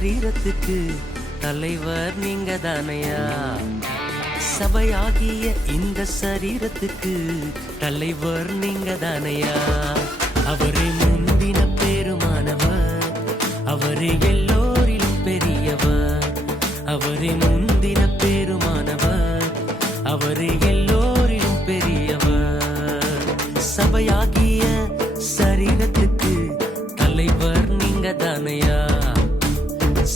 சரீரத்துக்கு தலைவர் நீங்க தானையா. சபையாகிய இந்த சரீரத்துக்கு தலைவர் நீங்க தானையா. அவரே முந்தின பெருமானவர், அவரே எல்லோரிலும் பெரியவர். அவரே முந்தின பெருமானவர், அவரே எல்லோரிலும் பெரியவர். சபையாகிய சரீரத்துக்கு தலைவர் நீங்க தானையா.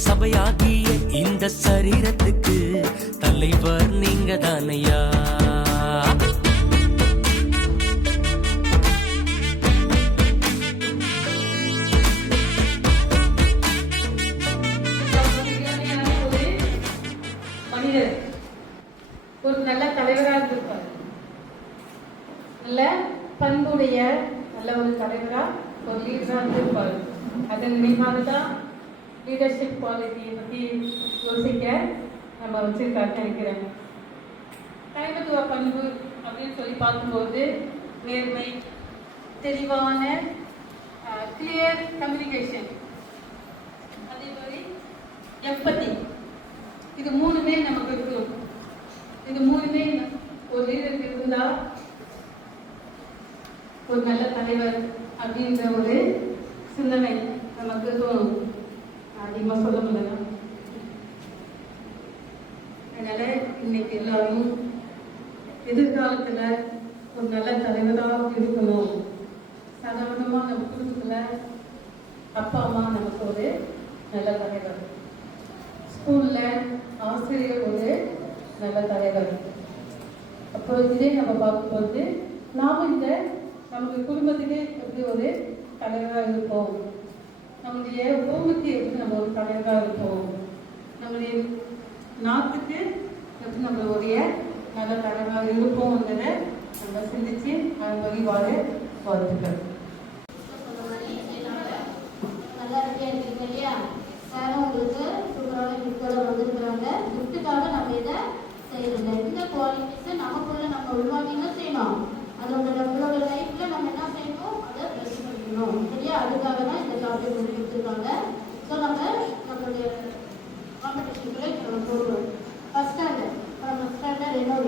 சபையாகிய இந்த சரீரத்துக்கு தலைவர் நீங்க தானையா. மனிதர் ஒரு நல்ல தலைவராக இருப்பார். நல்ல பண்புடைய நல்ல ஒரு தலைவரா ஒரு லீடராக இருப்பார். அதன் மீதானதான் லீடர்ஷிப் குவாலிட்டியை பற்றி யோசிக்க நம்ம வச்சிருக்காருன்னு நினைக்கிறேன். தலைமைத்துவ பண்பு அப்படின்னு சொல்லி பார்க்கும்போது நேர்மை, தெளிவான கிளியர் கம்யூனிகேஷன், அதே மாதிரி எம்பத்தி, இது மூணுமே நமக்கு இருக்கணும். இது மூணுமே ஒரு லீடருக்கு இருந்தா ஒரு நல்ல தலைவர் அப்படின்ற ஒரு சிந்தனை நமக்கு தோணும். அதிகமாக சொல்ல முடியல. அதனால இன்னைக்கு எல்லாரும் எதிர்காலத்துல ஒரு நல்ல தலைவராக இருக்கணும். சாதாரணமா நம்ம குடும்பத்துல அப்பா அம்மா நமக்கு ஒரு நல்ல தலைவர், ஸ்கூல்ல ஆசிரியர் ஒரு நல்ல தலைவர். அப்போ இதே நம்ம பார்க்கும்போது நாம இந்த நமக்கு குடும்பத்துக்கு எப்படி ஒரு தலைவராக இருப்போம், நம்முடைய ஹோமுக்கு எப்படி நம்ம ஒரு தலைவராக இருப்போம், நம்முடைய நாட்டுக்கு எப்படி நம்மளுடைய நல்ல தலைவராக இருப்போம்ன்றதை நம்ம சிந்திச்சு அதன் வழிபாடு வாழ்த்துக்கள். நல்லா இருக்கே இருக்கீங்க இல்லையா? சாரும் உங்களுக்கு சூப்பரான கிஃப்டோட வந்துருக்குறாங்க. கிஃப்ட்டுக்காக நம்ம இதை செய்யறது. இந்த குவாலிட்டிஸை நமக்குள்ள நம்ம உள்வாங்கினா செய்யணும். அதோட நம்மளோட லைஃப்ல நம்ம என்ன செய்யணும், அதை ப்ளஸ் பண்ணிக்கணும் சரியா? அதுக்காக தான் இந்த டாபிக் வந்து கொடுத்துருக்காங்க. ஸோ நம்மளுடைய காம்படிஷனுக்குள்ள நம்ம போடுவோம். ஃபர்ஸ்ட் ஸ்டாண்டர்ட் என்னோட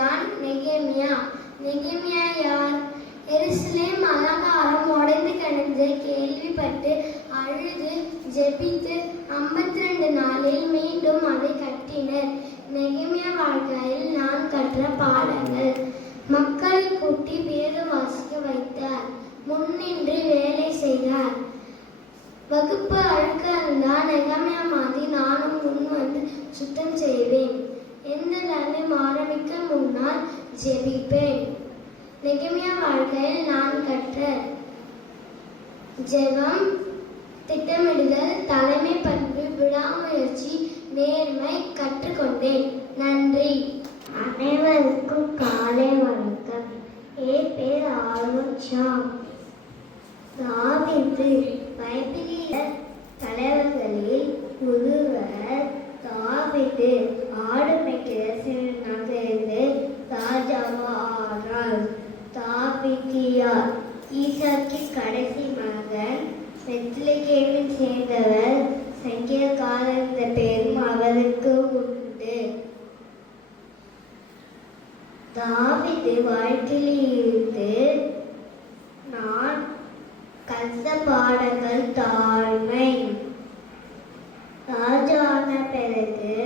தான் நெகேமியா. நெகேமியா யார்? எருசலேம் அலங்காரம் உடைந்து கிடந்து கேள்விப்பட்டு அழுது ஜெபித்து 52 நாளில் மீண்டும் அதை கட்டினர். நெகேமியா வாழ்க்கையில் நான் கற்ற பாடங்கள்: மக்களை கூட்டி வேதம் வாசிக்க வைத்தார். முன்னின்று வேலை செய்தார். வகுப்பு அழுக்க இருந்தால் நெகேமியா மாதிரி நானும் முன் வந்து சுத்தம் செய்வேன். எந்த வேலையும் ஆரம்பிக்க முன்னால் ஜெபிப்பேன். நெகேமியா வாழ்க்கையில் நான் கற்ற ஜெபம், திட்டமிடுதல், தலைமை பண்பு, விடாமுயற்சி, நேர்மை கற்றுக்கொண்டேன். நன்றி. அனைவருக்கும் காலை வணக்கம். என் பேர் ஆர்வன் ஷாம். தாவீது பைபிளிய தலைவர்களில் ஒருவர். தாவீது ஆடு மேய்க்கிற சிறுவனாக இருந்து ராஜாவானார். தாவீது யார்? ஈசாக்கின் கடைசி மகன். பெத்லகேமில் சேர்ந்தவர். சங்கீதக்கார என்ற பெயரும் அவருக்கு உண்டு. தாவீது வாழ்க்கையில் இருந்து நான் கற்ற பாடங்கள்: தாழ்மை. ராஜாவான பிறகு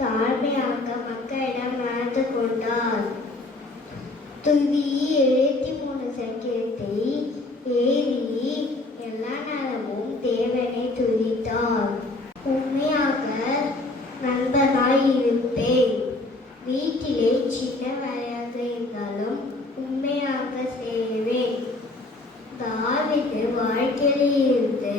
தாழ்மையாக மக்களிடம் நடந்து கொண்டார். துதி 73 சங்கீதத்தை ஏறி எல்லா நேரமும் தேவனை துதித்தார். உண்மையாக நண்பனாய் இருப்பேன். வீட்டிலே சின்ன வேலையாக இருந்தாலும் உண்மையாக செய்வேன். தாவீது வாழ்க்கையில் இருந்து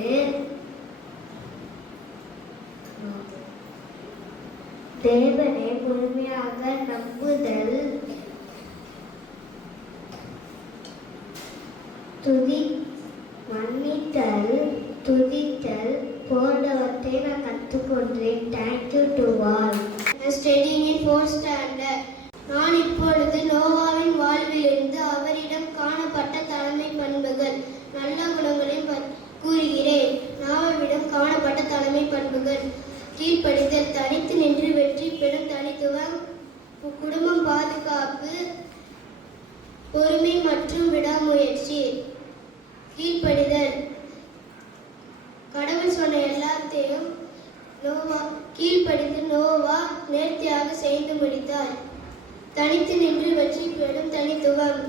தேவனை முழுமையாக நம்புதல், மன்னித்தல், துதித்தல் போன்றவற்றை நான் கற்றுக்கொண்டேன். Thank you to all. Studying in 4th standard. நான் இப்பொழுது நோவாவின் வாழ்விலிருந்து அவரிடம் காணப்பட்ட தலைமை பண்புகள், நல்ல குணங்களை கூறுகிறேன். நோவாவிடம் காணப்பட்ட தலைமை பண்புகள்: கீழ்ப்படிதல், தனித்து நின்று வெற்றி பெறும் தனித்துவம், குடும்பம் பாதுகாப்பு, பொறுமை மற்றும் விடாமுயற்சி. கீழ்ப்படிதல், கடவுள் சொன்ன எல்லாத்தையும் கீழ்ப்படிந்து நோவா நேர்த்தியாக செய்து முடித்தார். தனித்து நின்று வெற்றி பெறும் தனித்துவம்,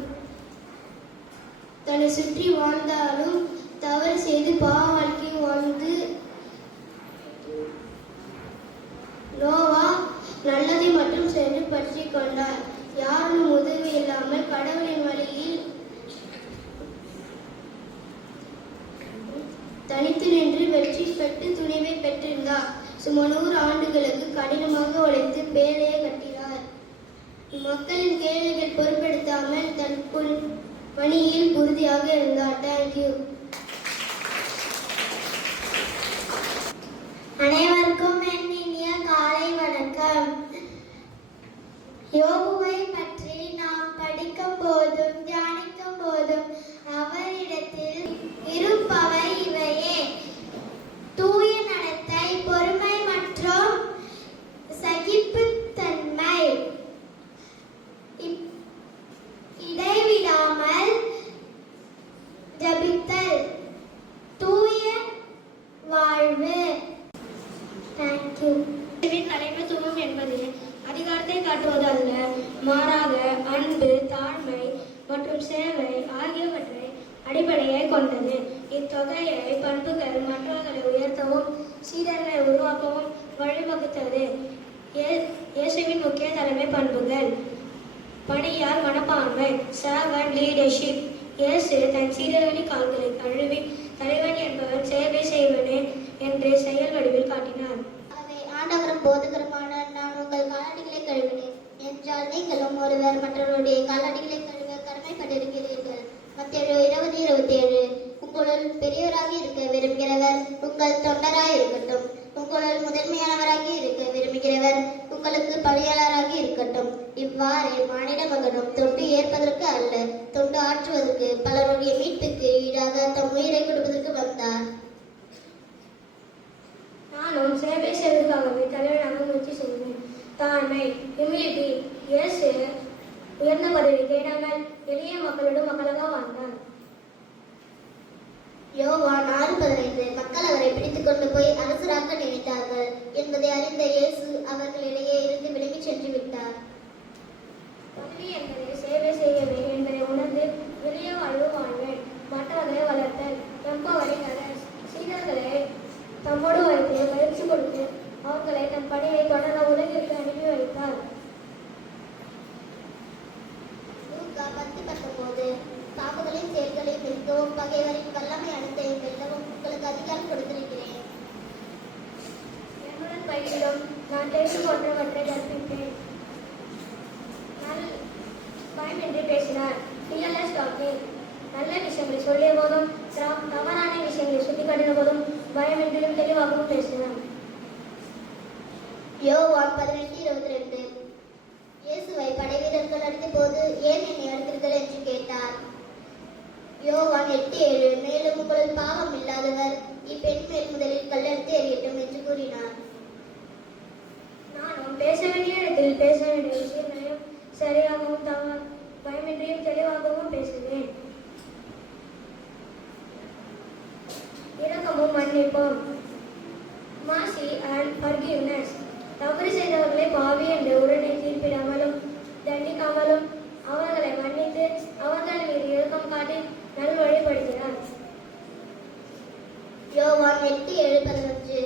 தன்னை சுற்றி வாழ்ந்தாலும் தவறு செய்து பாவ வாழ்க்கை வாழ்ந்து நோவா நல்லதை மட்டும் சென்று பற்றி கொண்டார். யாரும் உதவி இல்லாமல் கடவுளின் வழியில் தனித்து நின்று வெற்றி பெற்று துணிவை பெற்றிருந்தார். சுமார் 100 ஆண்டுகளுக்கு கடினமாக உழைத்து பேழையை கட்டினார். மக்களின் கேள்விகள் பொருட்படுத்தாமல் தன் பணியில் உறுதியாக இருந்தார். தேங்க்யூ. அனைவருக்கும் என் இனிய காலை வணக்கம். யோபுவை பற்றி நாம் படிக்கும் போதும் தியானிக்கும் போதும் அவரிடத்தில் இருப்பவை இவையே: தூய நடத்தை, பொறுமை மற்றும் சகிப்புத்தன்மை, இடைவிடாமல் ஜெபித்தல், தூய வாழ்வு. தேங்க்யூ. தலைமைத்துவம் என்பது அதிகாரத்தை காட்டுவது அல்ல, மாறாக அன்பு, தாழ்மை மற்றும் சேவை ஆகியவற்றை அடிப்படையை கொண்டது. இத்தொகையை பண்புகள் மற்றவர்களை உயர்த்தவும் சீடர்களை உருவாக்கவும் வழிவகுத்தது. இயேசுவின் முக்கிய தலைமை பண்புகள்: பணியார் மனப்பான்மை, சர்வன்ட் லீடர்ஷிப். இயேசு தன் சீடர்களின் கால்களை கழுவி தலைவன் என்பவர் சேவை செய்வனே என்று செயல் வடிவில் காட்டினார். ஆண்டவரும் போதகருமான நான் உங்கள் காலடிகளை கழுவினேன் என்றால் நீங்களும் ஒருவர் மற்றவருடைய காலடிகளை கழுவ கடமைப்பட்டிருக்கிறீர்கள். மத்தேயு 20:27. உங்களுள் பெரியவராக இருக்க விரும்புகிறவர் உங்கள் தொண்டராய் இருக்கட்டும். உங்களுள் முதன்மையானவராக இருக்க விரும்புகிறவர் உங்களுக்கு பணியாளராக இருக்கட்டும். இவ்வாறு மானிட மகனும் தொண்டு ஏற்பதற்கு அல்ல, தொண்டு ஆற்றுவதற்கு, பலருடைய மீட்புக்கு ஈடாக தம் உயிரை கொடுப்பதற்கு வந்தார். நானும் சேவை செய்வதற்காகவே தலைவனாக முயற்சி செய்வேன். தாழ்மை, ஹியூமிலிட்டி. இயேசு உயர்ந்த பதவி தேடாமல் எளிய மக்களோடு மக்களாக வாழ்ந்தார். யோவான் 6:15 மக்கள் அவரை பிடித்துக் கொண்டு போய் அரசராக்க நினைத்தார்கள் என்பதை அறிந்த இயேசு அவர்களிடையே இருந்து விலகிச் சென்று விட்டார். பதவி என்பது சேவை செய்யவே என்பதை உணர்ந்து எளிய வாழ்வு வாழ்வேன். மற்றவர்களை வளர்த்தல், எம்பவரிங் அதர்ஸ். சீடர்களை தம்மோடு வைத்து பயிற்சி கொடுத்து அவர்களை தன் பணியை தொடர உலகிற்கு அனுப்பி வைத்தார். லூக்கா 10:19 பாம்புகளின் செயல்களை நிற்கவும் பகைவரின் வல்லமை அனைத்தையும் வெல்லவும் உங்களுக்கு அதிகாரம் கொடுத்திருக்கிறேன். என்னுடன் பயிலும் நான் தெரிந்து கொண்டவற்றை கற்பிப்பேன். பயமின்றி பேசினார். Fearless talking. நல்ல விஷயங்களை சொல்லிய போதும் தவறான விஷயங்களை சுட்டி காட்டின போதும் பயமின்றியும் தெளிவாகவும் பேசினார். யோவான் 18:22 இயேசுவை படைவீரர்கள் அடித்த போது ஏன் என்னை அடித்தீர்கள் என்று கேட்டார். யோவான் 8:7 மேலும் உங்களில் பாவம் இல்லாதவர் இப்பெண் மேல் முதலில் கல்லெடுத்து எறியட்டும் என்று கூறினார். நானும் பேச வேண்டிய இடத்தில் பேச வேண்டிய விஷயங்களையும் சரியாகவும் பயமின்றியும் தெளிவாகவும் பேசுவேன். இரக்கமும் மன்னிப்போம். mercy and forgiveness. தவறு செய்தவர்களை பாவி என்று உடனே தீர்ப்பிடாமலும் தண்டிக்காமலும் அவர்களை மன்னித்து அவர்கள் மீது இரக்கம் காட்டி நல்வழிப்படுத்தினார். யோவான் 8:11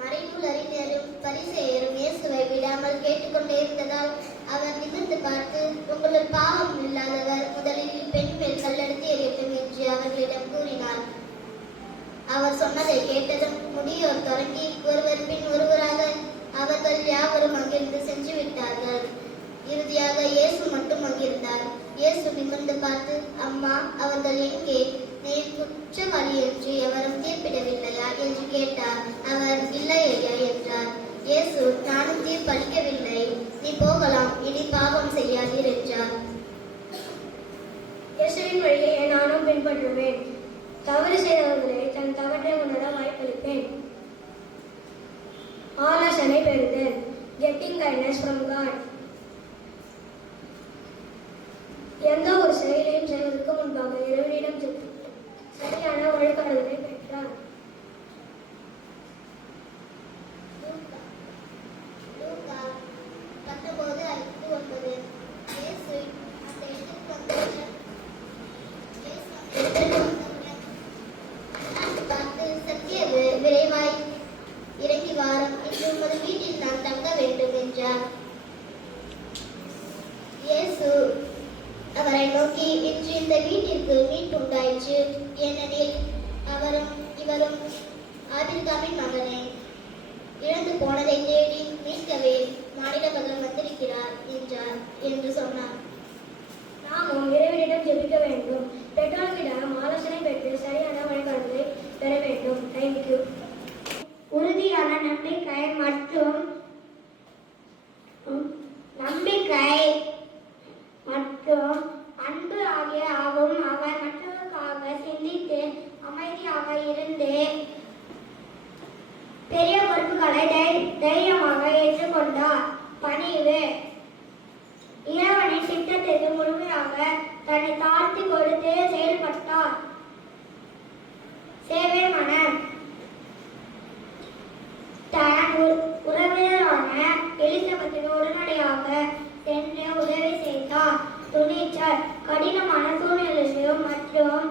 மறைநூல் அறிஞரும் பரிசேயரும் இயேசுவை விடாமல் கேட்டுக்கொண்டே இருந்ததால் அவர் நிமிர்ந்து பார்த்து உங்களுள் பாவம் இல்லாதவர் முதலில் பெண் மேல் கல்லெடுத்து எறியட்டும் என்று அவர்களிடம் கூறினார். அவர் சொன்னதை கேட்டதும் முதியோர் தொடங்கி ஒருவர் பின் ஒருவராக அவர்கள் யாவரும் அங்கிருந்து சென்று விட்டார்கள். இறுதியாக இயேசு மட்டும் அங்கிருந்தார். இயேசு நிமிர்ந்து பார்த்து, அம்மா, அவர்கள் எங்கே? நீ குற்றவாளி என்று எவரும் தீர்ப்பிடவில்லையா என்று கேட்டார். அவர், இல்லை ஐயா என்றார். இயேசு, நானும் தீர்ப்பளிக்கவில்லை, நீ போகலாம், இனி பாவம் செய்யாதீர் என்றார். இயேசுவின் வழியை நானும் பின்பற்றுவேன். தவறு செய்தவர்களை தன் தவற்றை உணர வாய்ப்பளிப்பேன். ஆலோசனை பெறுதல். Getting kindness from God. எந்த ஒரு செயலையும் செய்வதற்கு முன்பாக இறைவனிடம் சரியான வழிகாட்டுதலை பெற்றார். லூக்கா 19:9 இயேசு அந்த இடத்துக்கு வந்தவுடன் பார்த்து, சத்தியவு விரைவாய் இறங்கி வாரும், இன்று உமது வீட்டில் நான் தங்க வேண்டும் என்றார். இயேசு அவரை நோக்கி, இன்று இந்த வீட்டிற்கு மீட்பு உண்டாயிற்று, ஏனெனில் இவரும் ஆபிரகாமின் மகனே. இழந்து போனதை தேடி மீட்கவே மானிடமகன் வந்திருக்கிறார் என்றார் என்று சொன்னார். நாமும் இறைவனிடம் ஜெபிக்க வேண்டும். பெற்றோர்களிடம் ஆலோசனை பெற்று சரியான வழிகாட்டுதலை பெற வேண்டும். தேங்க்யூ. உறுதியான நம்பிக்கை மற்றும் அன்பு ஆகியாவும் அவர் மற்றவர்களுக்காக சிந்தித்து அமைதியாக இருந்து பெரிய பொறுப்புகளை தைரியமாக ஏற்றுக்கொண்டார். பணிவு. இறைவனின் திட்டத்திற்கு முழுமையாக தன்னை தாழ்த்தி கொடுத்து செயல்பட்டார். சேவை மனம். தன் உறவினரான எலிசபெத்தின் உடனடியாக சென்று உதவி செய்தார். துணிச்சல். கடினமான சூழ்நிலையிலும் மற்றும்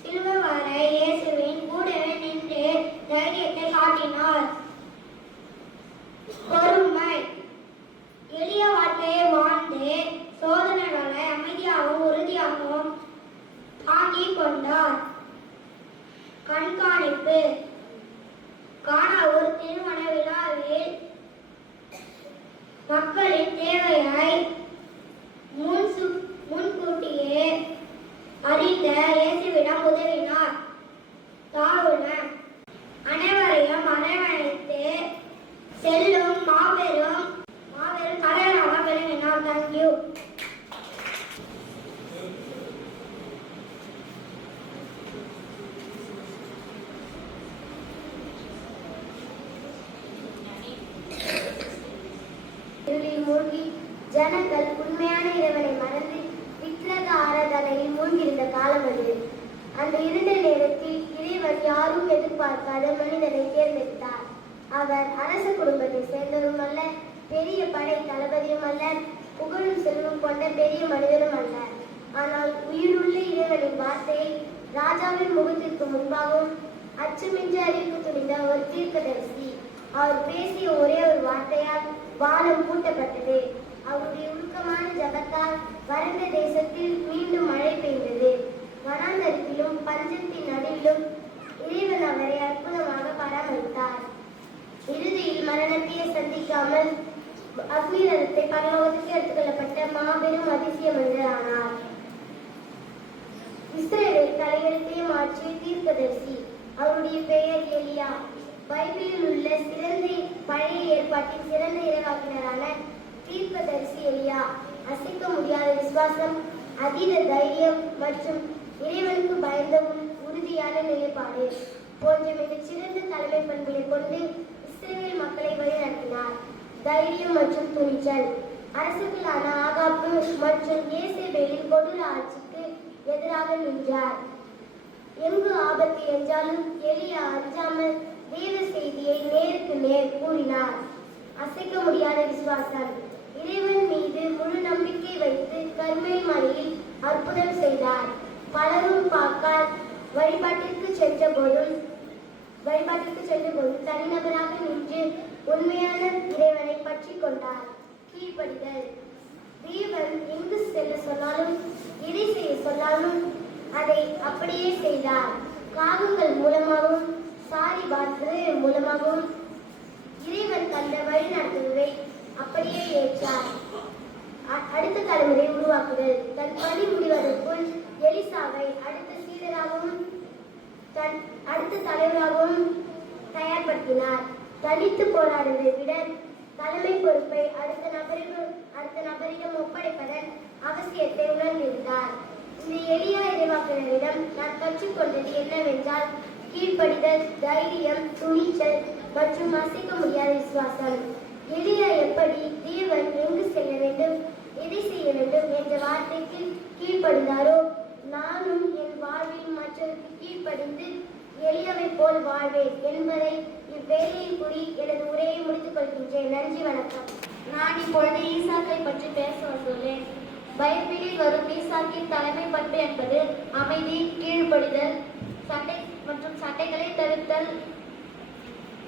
சிலுவை வரை இயேசுவின் கூடவே நின்று தைரியத்தை காட்டினார். பொறுமை. எளிய வாழ்க்கையை வாழ்ந்து சோதனைகளை அமைதியாகவும் உறுதியாகவும் தாங்கிக் கொண்டார். கண்காணிப்பு. கானாவூர் திருமண விழாவில் மக்களின் தேவையை முன்கூட்டியே ஜனங்கள் உண்மையான இறைவனை மறந்து விக்கிரக ஆராதனையில் மூழ்கியிருந்த காலம் அது. அந்த இருண்ட நேரத்தில் இறைவன் யாரும் எதிர்பார்க்காத மனிதனை தேர்ந்தெடுத்தார். அவர் அரச குடும்பத்தை சேர்ந்தவரும் அல்ல, பெரிய படை தளபதியும் அல்ல, புகழும் செல்வம் கொண்ட பெரிய மனிதரும் அல்ல. ஆனால் உயிருள்ள இறைவனின் வார்த்தையை ராஜாவின் முகத்திற்கு முன்பாகவும் அச்சமின்றி அறிவிக்க துணிந்த ஒரு தீர்க்கதரிசி. அவர் பேசிய ஒரே ஒரு வார்த்தையால் வானம் பூட்டப்பட்டது. அவருடைய உருக்கமான ஜபத்தால் வறண்ட தேசத்தில் மீண்டும் மழை பெய்தது. வனாந்தரத்திலும் பஞ்சத்தின் நடுவிலும் இறைவன் அவரை அற்புதமாக பராமரித்தார். இறுதியில் மரணத்தையே சந்திக்காமல் அக்னிரதத்தை பரலோகத்துக்கு எடுத்துக்கொள்ளப்பட்ட மாபெரும் அதிசய மனிதரானார். இஸ்ரவேல் தலையெழுத்தையும் மாற்றிய தீர்க்கதரிசி. அவருடைய பெயர் எலியா. பைபிளில் உள்ள சிறந்த பழைய ஏற்பாட்டின் சிறந்த இறைவாக்கினரான தீர்க்கதரிசி எலியா அசைக்க முடியாத விசுவாசம், அதீத தைரியம் மற்றும் இறைவனுக்கு பயந்த உறுதியான நிலைப்பாடு போன்ற மிகச் சிறந்த தலைமை பண்புகளை கொண்டு இஸ்ரவேல் மக்களை வழிநடத்தினார். தைரியம் மற்றும் துணிச்சல். அரசுகளான ஆகாப்பு மற்றும் ஏசேபேலின் கொடூர ஆட்சிக்கு எதிராக நின்றார். எங்கு ஆபத்து என்றாலும் எலியா அஞ்சாமல் தேவ செய்தியை நேருக்கு நேர் கூறினார். அசைக்க முடியாத விசுவாசம். இறைவன் மீது முழு நம்பிக்கை வைத்து கர்மேல் மலையில் அற்புதம் செய்தார். பலரும் பார்க்கால் வழிபாட்டிற்கு சென்ற போதும் தனிநபராக நின்று உண்மையான இறைவனை பற்றி கொண்டார். கீழ்ப்படிதல். தேவன் எங்கு செல்ல சொன்னாலும் எதை செய்ய சொன்னாலும் அதை அப்படியே செய்தார். காகங்கள் மூலமாகவும் சாரி பாத்திரங்கள் மூலமாகவும் இறைவன் கண்ட வழி நடத்துவதை அப்படியே ஏற்றார். அடுத்த தலைமுறை உருவாக்குதல். தன் பணி முடிவதற்குள் எலிசாவை அடுத்த சீடராகவும் அடுத்த தலைவராகவும் தயார்படுத்தினார். தனித்து போராடுவதை விட தலைமை பொறுப்பை அடுத்த நபரிடம் ஒப்படைப்பதன் அவசியத்தை உணர்ந்திருந்தார். இந்த எளிய இறைவாக்கினரிடம் நான் கற்றுக்கொண்டது என்னவென்றால் கீழ்ப்படிதல், தைரியம், துணிச்சல் மற்றும் அசைக்க முடியாத விசுவாசம். எலியா எப்படி தேவன் எங்கு செல்ல வேண்டும், எதை செய்ய வேண்டும் என்ற வார்த்தைக்கு கீழ்ப்படிந்தாரோ, நானும் என் வாழ்வில் மற்றவருக்கு கீழ்ப்படிந்து எளியவை போல் வாழ்வேன் என்பதை இவ்வேளையில் கூறி எனது உரையை முடித்துக் கொள்கின்றேன். நன்றி, வணக்கம். நான் இப்பொழுது ஈசாக்கை பற்றி பேச வந்துள்ளேன். பைபிளில் வரும் ஈசாக்கின் தலைமை பண்பு என்பது அமைதி, கீழ்ப்படிதல், சண்டைகளை தவிர்த்தல்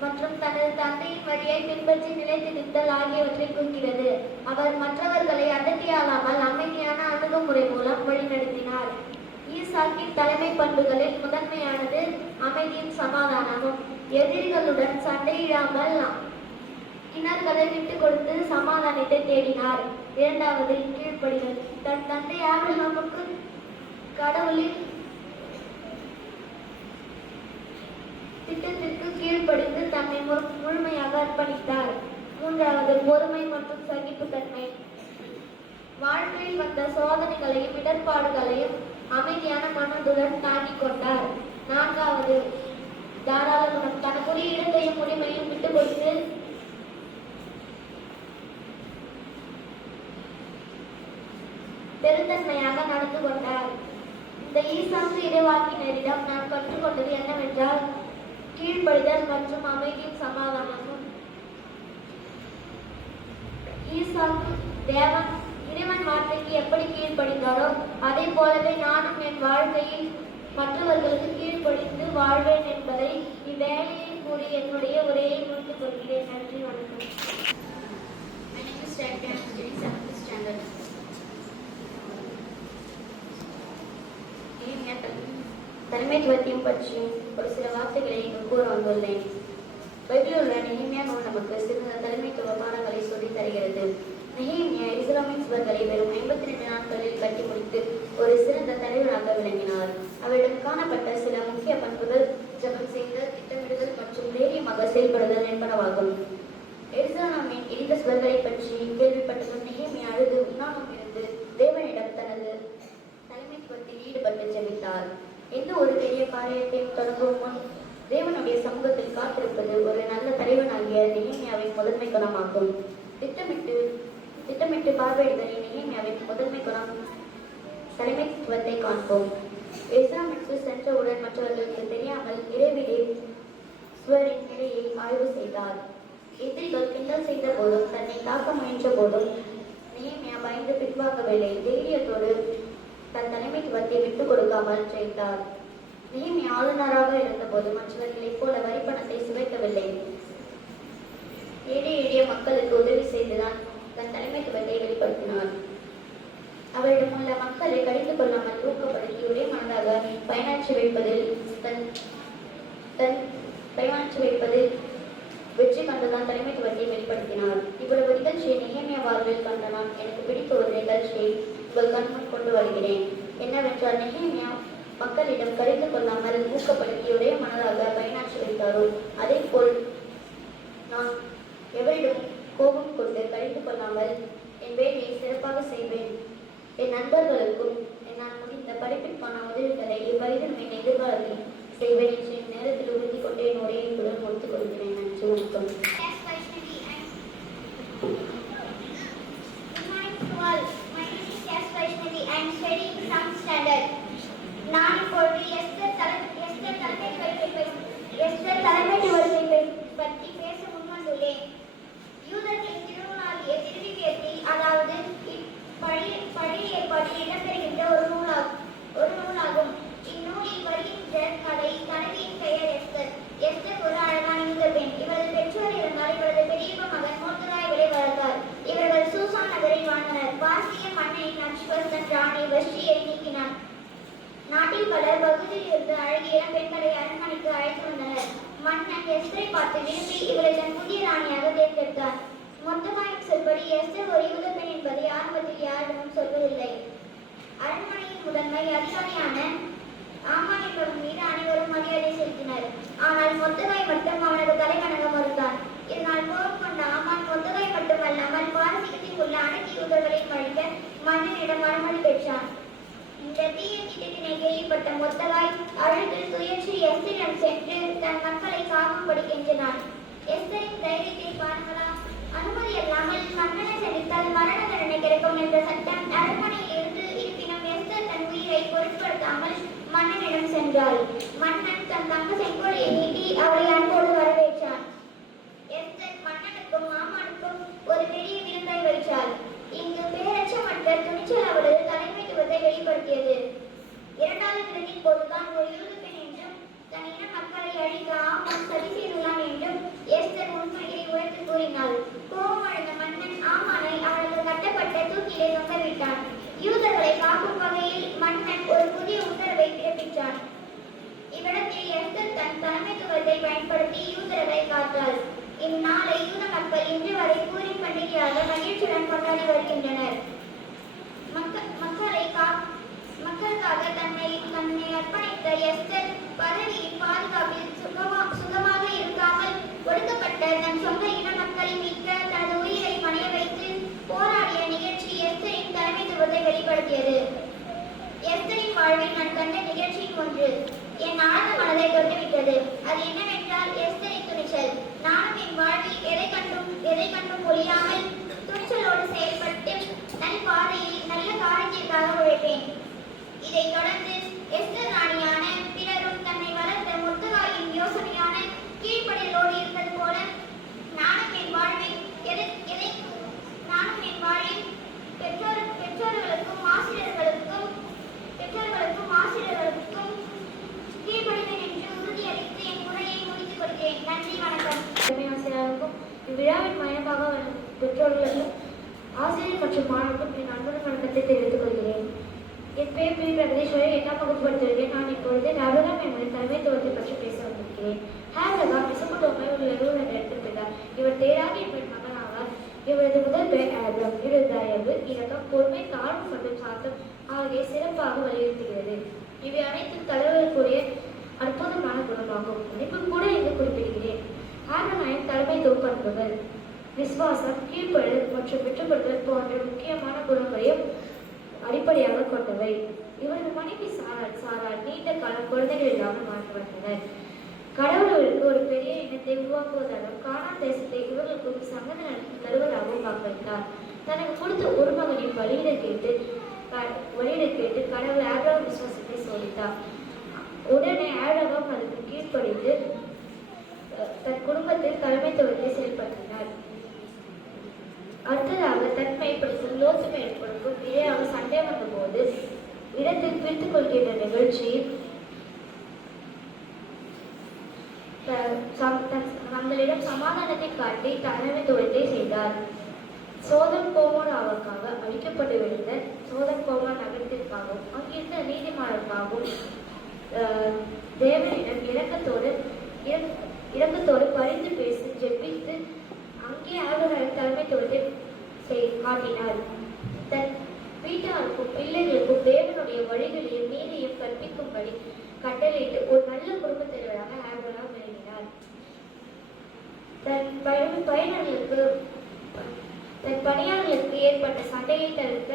மற்றும் தனது தந்தையின் வழியை பின்பற்றி நிலைத்து நிற்தல் ஆகியவற்றை குறிக்கிறது. அவர் மற்றவர்களை அதட்டியாளாமல் அமைதியான அணுகுமுறை மூலம் வழிநடத்தினார். ஈசாக்கின் தலைமை பண்புகளில் முதன்மையானது அமைதியும் சமாதானமும். எதிரிகளுடன் சண்டையிடாமல் கிணறுகளை விட்டுக் கொடுத்து சமாதானத்தை தேடினார். இரண்டாவது, கீழ்ப்படிதல். தன் தந்தை ஆபிரகாமுக்கு கடவுளின் திட்டத்திற்கு கீழ்ப்படிந்து தன்னை முழுமையாக அர்ப்பணித்தார். மூன்றாவது, பொறுமை மற்றும் சகிப்புத்தன்மை. வாழ்க்கையில் வந்த சோதனைகளையும் இடர்பாடுகளையும் அமைதியான மனதுடன் தாங்கிக் கொண்டார். நான்காவது, தாராள குணம். தனக்குரிய இடத்தையும் உரிமையும் விட்டுக் கொடுத்து பெருந்தன்மையாக நடந்து கொண்டார். இந்த ஈசாக்கு இறைவாக்கினரிடம் நான் கற்றுக்கொண்டது என்னவென்றால் கீழ்ப்படிதல் மற்றும் அமைதியும் சமாதானமும். ஈசாக்கு இறைவன் வார்த்தைக்கு எப்படி கீழ்ப்படிந்தாரோ அதே போலவே நானும் என் வாழ்க்கையில் மற்றவர்களுக்கு கீழ்ப்படிந்து வாழ்வேன் என்பதை இவ்வேளையில் கூறி என்னுடைய உரையை முடித்துக் கொள்கிறேன். நன்றி, வணக்கம். தலைமைத்துவத்தையும் பற்றி ஒரு சில வார்த்தைகளை இங்கு கூற வந்துள்ளேன். பைபிளில் உள்ள நெஹேமியா நூல் நமக்கு சிறந்த தலைமைத்துவ பாடங்களை சொல்லித் தருகிறது. நெஹேமியா இஸ்லாமின் சுவர்களை வெறும் 52 நாட்களில் கட்டி முடித்து ஒரு சிறந்த தலைவராக விளங்கினார். அவரிடம் காணப்பட்ட சில முக்கிய பண்புகள் ஜபம் செய்தல், திட்டமிடுதல் மற்றும் தைரியமாக செயல்படுதல் என்பனவாகும். எருசலேமின் இடிந்த சுவர்களை பற்றி கேள்விப்பட்டதும் நெஹேமியா அழுது உண்ணாமல் இருந்து தேவனிடம் தனது தலைமைத்துவத்தில் ஈடுபட்டு ஜெபித்தார். எந்த ஒரு பெரிய காரியத்தையும் தொடங்கும் முன் தேவனுடைய சமூகத்தில் காத்திருப்பது ஒரு நல்ல தலைவனாகிய நெஹேமியாவின் முதன்மை குணமாகும். திட்டமிட்டு திட்டமிட்டு பார்வையிடுதலின் நெகேமியாவின் முதன்மை குணம் தலைமைத்துவத்தை காண்போம். எஸ்ராமிற்கு சென்றவுடன் மற்றவர்களுக்கு தெரியாமல் இறைவிலே சுவரின் நிலையை ஆய்வு செய்தார். எதிரிகள் கிண்டல் செய்த போதும் தன்னை தாக்க முயன்ற போதும் நெகேமியா பயந்து பின்வாங்கவில்லை. தைரியத்தோடு தன் தலைமைத்துவத்தை விட்டுக் கொடுக்காமல் செய்தார். நெகேமியா ஆளுநராக இருந்தபோது மற்றவர்களைப் போல வரி பணத்தை சுவைக்கவில்லை. ஏழை எளிய மக்களுக்கு உதவி செய்துதான் தன் தலைமைத்துவத்தை வெளிப்படுத்தினார். அவரிடம் உள்ள மக்களை கடிந்து கொள்ளாமல் ஊக்கப்படுத்தி ஒரே மனதாக பயனாற்றி வைப்பதில் வெற்றி கண்டுதான் தலைமைத்துவத்தை வெளிப்படுத்தினார். இவ்வளவு நிகழ்ச்சியை நெகேமியா வாழ்வில் கண்ட நான் எனக்கு பிடித்த ஒரு நிகழ்ச்சியை உங்கள் கண்முன் கொண்டு வருகிறேன். என்னவென்றால், நெகேமியா மக்களிடம் கடிந்து கொள்ளாமல் ஊக்கப்படுத்தி ஒரே மனதாக பயனாற்றி வைத்தாரோ அதே போல் நான் எவரிடம் கோபம் கொண்டு கடிந்து கொள்ளாமல் என் வேலையை சிறப்பாக செய்வேன். என் நண்பர்களுக்கும் என்னால் முடிந்த படிப்பிற்கான உதவிகளை இவ்வயதில் என் எதிர்காலத்தில் செய்வேன் என்று நேரத்தில் உறுதி கொண்டு என் உரையை உடன் முடித்துக் கொள்கிறேன். நன்றி, வணக்கம். நான் இப்பொழுது எஸ்தர் தலைமைத்துவத்தை பற்றி பேச முன்வந்துள்ளேன். யூதர்களின் திருநாளிய திருவிவியத்தில், அதாவது பழைய ஏற்பாட்டில் இடம்பெறுகின்ற ஒரு நூலாகும். இந்நூலில் வருகின்ற கனவியின் பெயர் எஸ்தர். எஸ்தர் ஒரு அழகான யூத பெண். இவரது பெற்றோர் இருந்தால் இவரது பெரியப்ப மகன் மோர்தெகாய் இவரை வளர்த்தார். இவர்கள் சூசான் நகரில் வாழ்ந்தனர். பாசிய மன்னனின் அக்ஷ்வஸ்தன் ராணி வஷ்டியை நீக்கினார். நாட்டில் பல பகுதியில் இருந்து அழகிய பெண்களை அரண்மனைக்கு அழைத்து வந்தனர். மன்னன் எஸ்தரை பார்த்து விரும்பி இவரை தன் புதிய ராணியாக தேர்ந்தெடுத்தார். மொத்தமாயின் சொல்படி எஸ்தர் ஒரு யூத பெண் என்பதை ஆரம்பத்தில் யாரிடமும் சொல்வதில்லை. அரண்மனையின் முதன்மை அதிகாரியான ஆமான் என்பவன் மீது அனைவரும் மரியாதை செலுத்தினர். ஆனால் மொத்தகாய் மட்டும் அவனது தலைவணங்க மறுத்தான். இதனால் கோபம் கொண்ட ஆமான் மொத்தகாய் மட்டுமல்லாமல் பாரசீகத்தில் உள்ள அனைத்து யூதர்களையும் அழிக்க மன்னனிடம் அனுமதி பெற்றான். இந்த தீய திட்டத்தினை கேள்விப்பட்ட மொத்தகாய் அழுது துயற்றி எஸ்தரிடம் சென்று தன் மக்களை காக்கும்படி கெஞ்சினான். எஸ்தரின் தைரியத்தை பாருங்களா! அனுமதி இல்லாமல் மன்னனை சந்தித்தால் மரண தண்டனை கிடைக்கும் என்ற சட்டம் அரண்மனையில் இருந்து இருப்பினும் எஸ்தர் தன் உயிரை பொருட்படுத்தாமல் மன்னனிடம் சென்றாள். மன்னன் தன் தங்க செங்கோலையை நீட்டி அவரை அன்போடு வரவேற்றான். எஸ்தர் மன்னனுக்கும் ஆமானுக்கும் ஒரு பெரிய விருந்தை வைத்தாள். இங்கு பேரச்சமற்ற துணிச்சல் அவரது தலைமைத்துவத்தை வெளிப்படுத்தியது. இரண்டாவது விருந்தின் போதுதான் ஒரு யூத பெண் என்றும் தன் இன மக்களை அழிக்க ஆமான் சதி செய்துள்ளான் என்றும் எஸ்தர் உண்மையை உழைத்து கூறினாள். கோபமடைந்த மன்னன் ஆமானை அவரது கட்டப்பட்ட தூக்கிலே தொங்கவிட்டான். யூதர்களை காக்கும் வகையில் மன்னன் ஒரு புதிய உத்தரவை பிறப்பித்தார். இவ்விடத்தில் எஸ்தர் தன் தலைமைத்துவத்தை பயன்படுத்தி யூதர்களை காத்தாள். இந்நாளை யூத மக்கள் இன்று வரை பூரிம் பண்டிகையாக மகிழ்ச்சியுடன் கொண்டாடி வருகின்றனர். மக்களுக்காக தன்னை அர்ப்பணித்த எஸ்தர் பதவியின் பாதுகாப்பில் சுகமாக இருக்காமல் ஒடுக்கப்பட்ட தன் சொந்த இன மக்களை மீட்க தனது உயிரை பணைய வைத்து போராடிய நிகழ்ச்சி எஸ்தரின் தலைமைத்துவத்தை வெளிப்படுத்தியது. எஸ்தரின் வாழ்வில் நான் கண்ட நிகழ்ச்சியின் ஒன்று என் ஆழ்ந்த மனதை தொட்டுவிட்டது. அது என்னவென்றால் எஸ்தரின் துணிச்சல். நானும் என் வாழ்வில் எதை கண்டும் ஒழியாமல் துணிச்சலோடு செயல்பட்டு நல்ல காரியத்திற்காக உழைப்பேன். இதைத் தொடர்ந்து எஸ்தர் ராணியான பிறரும் தன்னை வளர்த்த மொர்தெகாயின் யோசனையான கீழ்ப்படிதலோடு இருப்பது போல நானும் என் வாழ்வில் பெற்றோர்களுக்கும் ஆசிரியர்களுக்கும் கீழ்ப்படிவேன் என்று உறுதியளித்து என் உரையை முடித்துக் கொள்கிறேன். நன்றி, வணக்கம். ஆசிரியருக்கும் இவ்விழாவின் மையமாக வரும் பெற்றோர்களுக்கும் ஆசிரியர் மற்றும் மாணவர்களுக்கும் என் அன்புடன் வணக்கத்தை தெரிவித்துக் கொள்கிறேன். என் பேர் பி. பிரகதீஸ்வரி, 8ஆம் வகுப்பு படித்திருக்கிறேன். நான் இப்பொழுது ஆபிரகாம் என்பதை தலைமைத்துவத்தை பற்றி பேச வந்திருக்கிறேன். ஆபிரகாம் மெசொப்பொத்தேமியாவில் உள்ள ஊர் என்ற இடத்தில் பிறந்தார். இவர் தேராகி என்பதன் மகன் ஆவார். இவரது முதல் பெயர் ஆபிரகாம். இவரது தயவு, இரக்கம், பொறுமை, தாழ்வு மற்றும் சாந்தம் ஆகிய சிறப்பாக வலியுறுத்துகிறது. இவை அனைத்தும் தலைவருக்குரிய அற்புதமான குணமாகும். இப்ப கூட இங்கு குறிப்பிடுகிறேன். ஆபிரகாமின் தலைமைத்துவ பண்புகள் விசுவாசம், கீழ்ப்படிதல் மற்றும் விட்டுக்கொடுத்தல் போன்ற முக்கியமான குணங்களையும் அடிப்படையாக கொண்டவை. இவரது மனைவி சாராள் நீண்ட காலம் குழந்தைகள் இல்லாமல் வாழ்ந்து வந்தனர். கடவுளுக்கு ஒரு பெரிய இனத்தை உருவாக்குவதாகவும் கானான் தேசத்தை இவர்களுக்கு சங்கதி தருவதாகவும் வாக்களித்தார். தனக்கு கொடுத்த ஒரு மகனின் வழியிட கேட்டு கடவுள் ஆபிரகாம் விசுவாசத்தை சோதித்தார். உடனே ஆபிரகாம் அதுக்கு கீழ்ப்படிந்து தன் குடும்பத்தில் தலைமைத்துவத்தை செயல்படுத்தினார். அடுத்ததாக தன்மைப்படுத்தும் லோத்து மேற்படுத்தும் இடையாக சண்டை வந்தபோது இடத்தில் பிரித்துக் கொள்கின்ற நிகழ்ச்சியில் தங்களிடம் சமாதானத்தை காட்டி தலைமைத்துவத்தை செய்தார். சோதம் கோமோராவுக்காக அழிக்கப்பட்டு விழுந்த சோதம் கோமோர் நகரத்திற்காகவும் அங்கிருந்த நீதிமானுக்காகவும் தேவனிடம் இரக்கத்தோடு பரிந்து பேசி ஜெபித்து அங்கே ஆபிரகாம் தலைமைத்துவத்தை காட்டினார். தன் வீட்டாருக்கும் பிள்ளைகளுக்கும் தேவனுடைய வழிகளையும் நீதியும் கற்பிக்கும்படி கட்டளையிட்டு ஒரு நல்ல குடும்பத் தலைவராக ஆபிரகாம் விளங்கினார். தன் பணியாளர்களுக்கு ஏற்பட்ட சண்டையை தவிர்க்க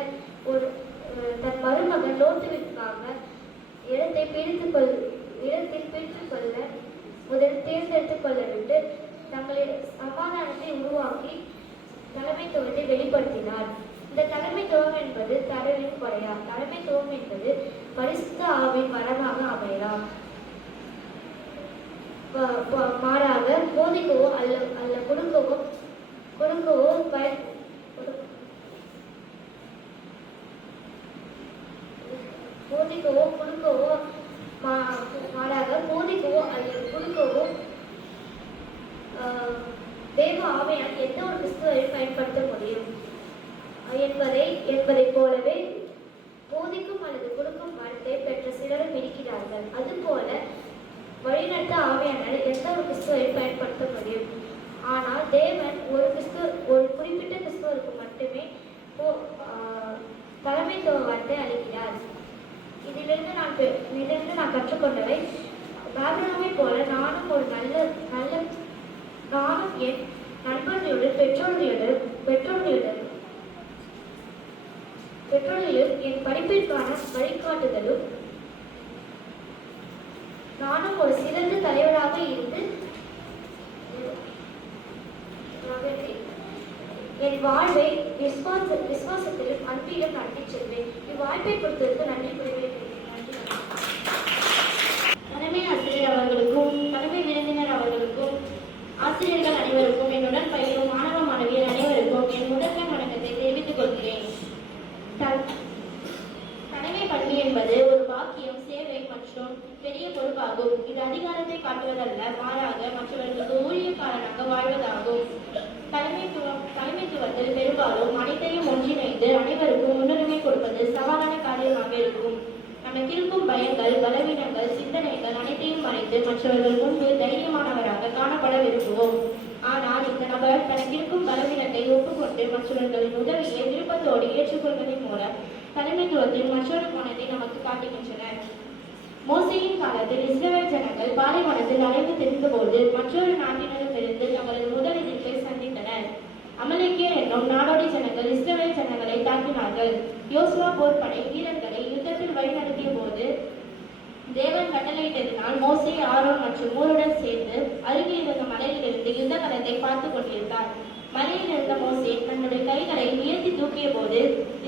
தன் மருமகன் லோத்துவிற்காக இடத்தில் பிரித்துக் கொள்ள முதல் தேர்ந்தெடுத்துக் கொள்ள விட்டு தங்களின் சமாதானத்தை உருவாக்கி தலைமைத்துவத்தை வெளிப்படுத்தினார். இந்த தலைமைத்துவம் என்பது தடவின் குறையா. தலைமைத்துவம் என்பது பரிசுத்த ஆவின் வரமாக அமையலாம். மாறாக போதிக்கவோ அல்ல கொடுக்கவோ தேவ ஆவியால் எந்த ஒரு கிறிஸ்துவை பயன்படுத்த முடியும் என்பதை போலவே போதிக்கும் அல்லது கொடுக்கும் வாழ்க்கை பெற்ற சிலரும் இருக்கிறார்கள். அதுபோல வழிநடத்த ஆவியானால் எந்த ஒரு கிறிஸ்துவை பயன்படுத்த முடியும். ஆனால் தேவன் ஒரு குறிப்பிட்ட கிறிஸ்துவருக்கு மட்டுமே தலைமைத்துவ வார்த்தை அளிக்கிறார். இதிலிருந்து நான் கற்றுக்கொண்டவை ஆபிரகாமை போல நானும் என் நண்பர்களுடன் பெற்றோர்களுடன் என் படிப்பிற்கான வழிகாட்டுதலும் நானும் ஒரு சிறந்த தலைவராக இருந்து என் வாழ்வை விசுவாசத்திலும் அன்பிலும் நடத்தி செல்வேன். இவ்வாய்ப்பை கொடுத்ததற்கு நன்றி கூறுகிறேன். தலைமை ஆசிரியர் அவர்களுக்கும் தலைமை விருந்தினர் அவர்களுக்கும் ஆசிரியர்கள் அனைவருக்கும் என்னுடன் பயிலும் மாணவ மாணவியர் அனைவருக்கும் என் முதற்கண் வணக்கத்தை தெரிவித்துக் கொள்கிறேன். தலைமை பள்ளி என்பது ஒரு பாக்கியம், சேவை மற்றும் பெரிய பொறுப்பாகும். இது அதிகாரத்தை காட்டுவதல்ல, மாறாக மற்றவர்களுக்கு ஊழியக்காரனாக வாழ்வதாகும். தலைமைத்துவத்தில் பெரும்பாலும் அனைத்தையும் ஒன்றிணைந்து அனைவருக்கும் முன்னுரிமை கொடுப்பது சவாலான காரியமாக இருக்கும். நமக்கு இருக்கும் பயங்கள், பலவீனங்கள், சிந்தனைகள் அனைத்தையும் மறைத்து மற்றவர்கள் முன்பு தைரியமானவராக காணப்பட விரும்புவோம். ஆனால் இந்த நபர் தனக்கிருக்கும் பலவீனத்தை ஒப்புக்கொண்டு மற்றவர்களின் உதவியை விருப்பத்தோடு ஏற்றுக்கொள்வதன் மூலம் தலைமைத்துவத்தின் மற்றொரு கோணத்தை நமக்கு காட்டுகின்றனர். மோசேயின் காலத்தில் இஸ்ரவேல் ஜனங்கள் பாலைவனத்தில் அலைந்து திரிந்தபோது மற்றொரு நாட்டினரிடமிருந்து தங்களது முதல் எதிர்ப்பை சந்தித்தனர். அமலேக்கியர் என்னும் நாடோடி ஜனங்கள் இஸ்ரவேல் ஜனங்களை தாக்கினார்கள். யோசுவா போர்படை வீரர்களை யுத்தத்தில் வழிநடத்திய போது தேவன் கட்டளையிட்டதினால் மோசே, ஆரோன் மற்றும் ஊருடன் சேர்ந்து அருகே இருந்த மலையிலிருந்து யுத்த களத்தை பார்த்து கொண்டிருந்தார். மலையில் இருந்த மோசே தன்னுடைய கைகளை உயர்த்தி தூக்கிய போது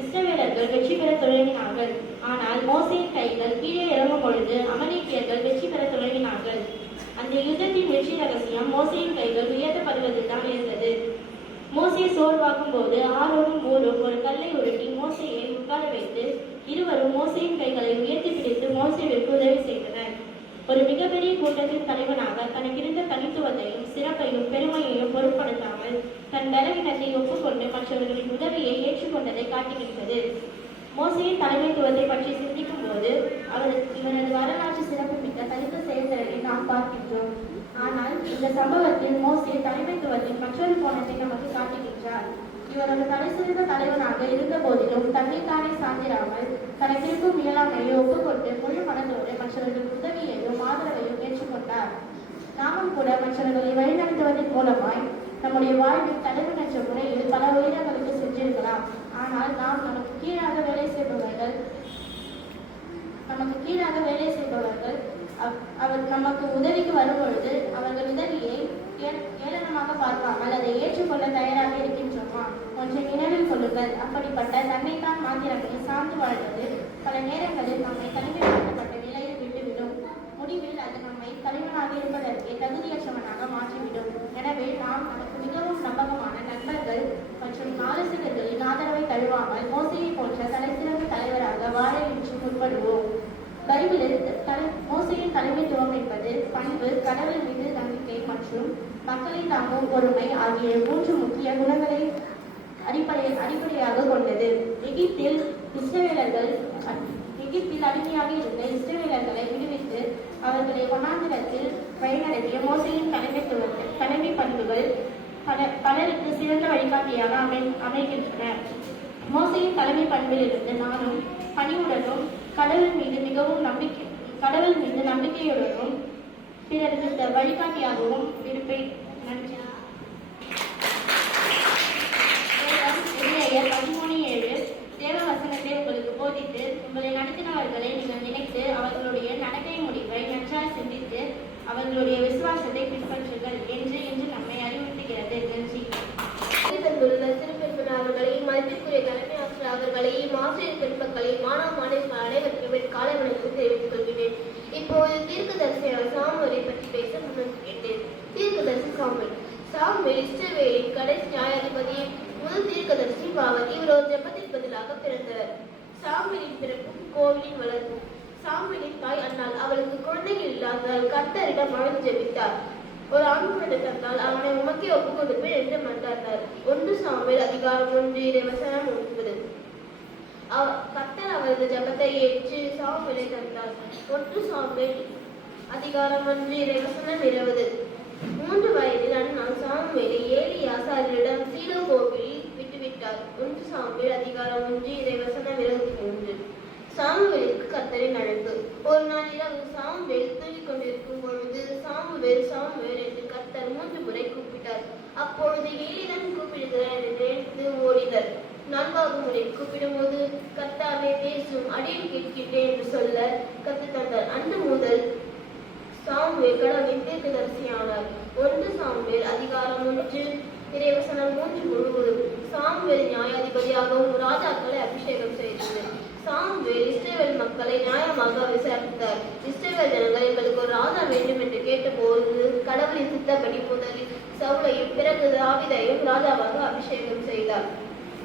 இஸ்ரவேலர்கள் வெற்றி பெற தொடங்கினார்கள். ஆனால் மோசேயின் கைகள் கீழே இறங்கும் பொழுது அமலேக்கியர்கள் வெற்றி பெற தொடங்கினார்கள். அந்த யுத்தத்தின் வெற்றி ரகசியம் மோசேயின் கைகள் உயர்த்தப்படுவதில் தான் இருந்தது. மோசே சோர்வாகும் போது ஆரோனும் ஊரும் ஒரு கல்லை உருட்டி மோசேயை உட்கார வைத்து இருவரும் மோசேயின் கைகளை உயர்த்தி பிடித்து மோசேவிற்கு உதவி செய்தனர். ஒரு மிகப்பெரிய கூட்டத்தின் தலைவனாக தனக்கிருந்த தனித்துவத்தையும் சிறப்பையும் பெருமையையும் பொருட்படுத்தாமல் தன் பலவீனத்தை ஒப்புக்கொண்டு மற்றவர்களின் உதவியை ஏற்றுக்கொண்டதை காட்டுகின்றது. மோசேயின் தலைமைத்துவத்தை பற்றி சிந்திக்கும் போது இவரது வரலாற்று சிறப்புமிக்க தனித்த செயல்திறனை நாம் பார்க்கின்றோம். ஆனால் இந்த சம்பவத்தில் மோசே தலைமைத்துவத்தின் மற்றொரு கோணத்தை நமக்கு காட்டுகின்றார். இவர் ஒரு தலைசிறந்த தலைவனாக இருந்த போதிலும் தன்னைத்தானே சார்ந்திராமல் தனக்கிருக்கும் இயலாமையை ஒப்புக்கொண்டு முழு மனதோடு மற்றவர்கள் உதவியையும் ஆதரவையும் ஏற்றுக்கொண்டார். நாமும் கூட மற்றவர்களை வழிநடத்துவதன் மூலமாய் நம்முடைய வாழ்வில் தலைவனற்ற முறையில் பல உயரங்களுக்கு சென்றிருக்கலாம். ஆனால் நாம் நமக்கு கீழாக வேலை செய்பவர்கள் அவர் நமக்கு உதவிக்கு வரும் பொழுது அவர்கள் உதவியை ஏளனமாக பார்க்காமல் அதை ஏற்றுக்கொள்ள தயாராக இருக்கின்றோம். முடியுமா? கொஞ்சம் நினைவில் கொள்ளுங்கள். அப்படிப்பட்ட தன்னைத்தான் மாத்திரமே சார்ந்து வாழ்வது பல நேரங்களில் நம்மை தனிமைப்படுத்தப்பட்ட நிலையில் விட்டுவிடும். முடிவில் அது நம்மை தலைவனாக இருப்பதற்கே தகுதியற்றவனாக மாற்றிவிடும். எனவே நாம் நமக்கு மிகவும் நம்பகமான நண்பர்கள் மற்றும் ஆலோசகர்களின் ஆதரவை தழுவாமல் மோசேயை போன்ற தலைசிறந்த தலைவராக வாழ என்று முற்படுவோம். பைபிளில் மோசேயின் தலைமைத்துவம் என்பது பண்பு, கடவுள் மீது நம்பிக்கை மற்றும் மக்களை தாங்கும் பொறுமை ஆகிய 3 முக்கிய குணங்களை அடிப்படையாக கொண்டது. எகிப்தில் அடிமையாக இருந்த இஸ்ரவேலர்களை விடுவித்து அவர்களை வனாந்திரத்தில் வழிநடத்திய மோசேயின் தலைமை பண்புகள் பலருக்கு சிறந்த வழிகாட்டியாக அமைகின்றன. மோசேயின் தலைமை பண்பிலிருந்து நானும் பணிவுடனும் கடவுள் மீது நம்பிக்கையுடனும் பிறருக்கு வழிகாட்டியாகவும் இருப்பேன். நன்றி. 13:7 தேவ வசனத்தை உங்களுக்கு போதித்து உங்களை நடத்தினவர்களை நீங்கள் நினைத்து அவர்களுடைய நடக்கை முடிவை நன்றாய் சிந்தித்து அவர்களுடைய விசுவாசத்தை பின்பற்றுங்கள் என்று நம்மை அறிவுறுத்துகிறது. நன்றி. அவர்களையும் மதிப்பிற்குரிய தலைமை ஆசிரியர் அவர்களையும் ஆசிரியர் பெருமக்களையும் மாணவ மாணவிகள் அனைவருக்கும் என் காலை வணக்கத்தை தெரிவித்துக் கொள்கிறேன். இப்போது தீர்க்கதரிசியான சாமுவேலை பற்றி பேச முன்னிட்டேன். தீர்க்கதரிசி சாமுவேல் இஸ்ரவேலின் கடைசி நியாயாதிபதி, முதல் தீர்க்கதரிசி ஆவார். இவர் ஒரு ஜெபத்தின் பதிலாக பிறந்தவர். சாமுவேலின் பிறப்பும் கோவிலின் வளர்ப்பும். சாமுவேலின் தாய் அன்னாள். அவளுக்கு குழந்தைகள் இல்லாததால் கர்த்தரிடம் மனம் ஜெபித்தார். ஒரு ஆண் குழந்தை தந்தால் அவனை உமக்கே ஒப்புக் கொடுப்பேன் என்று மன்றாடினார். 1 சாமுவேல் அதிகாரம் 1:9. கர்த்தர் அவரது ஜெபத்தை ஏற்று சாமுவேலை தந்தார். 1 சாமுவேல் அதிகாரம் 1:20. 3 வயதில் அன்னாள் சாமுவேலை ஏலி ஆசாரியரிடம் சீலோ கோவிலில் விட்டுவிட்டார். 1 சாமுவேல் அதிகாரம் 1:23. சாமுவேலுக்கு கர்த்தரின் அழைப்பு. ஒரு நாள் இரவு சாமுவேல் தூங்கிக் கொண்டிருக்கும் பொழுது சாமுவேல் சாமுவேல் என்று கர்த்தர் 3 முறை கூப்பிட்டார். அப்பொழுது ஏலிதான் கூப்பிடுகிறார் என்று நினைத்து ஓடினர். 4வது முறை கூப்பிடும்போது கர்த்தாவே பேசும், அடியில் கேட்கின்றேன் என்று சொல்ல கற்றுத் தந்தார். அன்று முதல் சாமுவேல் கடவுளின் தீர்க்கதரிசியானார். 1 சாமுவேல் அதிகாரம் 1 இறைவசனம் 3 முழுவதும். சாமுவேல் நியாயாதிபதியாகவும் ராஜாக்களை அபிஷேகம் செய்தது. சாமுவேல் இஸ்ரவேல் மக்களை நியாயமாக விசாரித்தார். இஸ்ரவேல் ஜனங்கள் எங்களுக்கு ஒரு ராஜா வேண்டும் என்று கேட்டபோது கடவுளின் சித்தப்படி முதலில் சவுலையும் பிறகு தாவீதையும் ராஜாவாக அபிஷேகம் செய்தார்.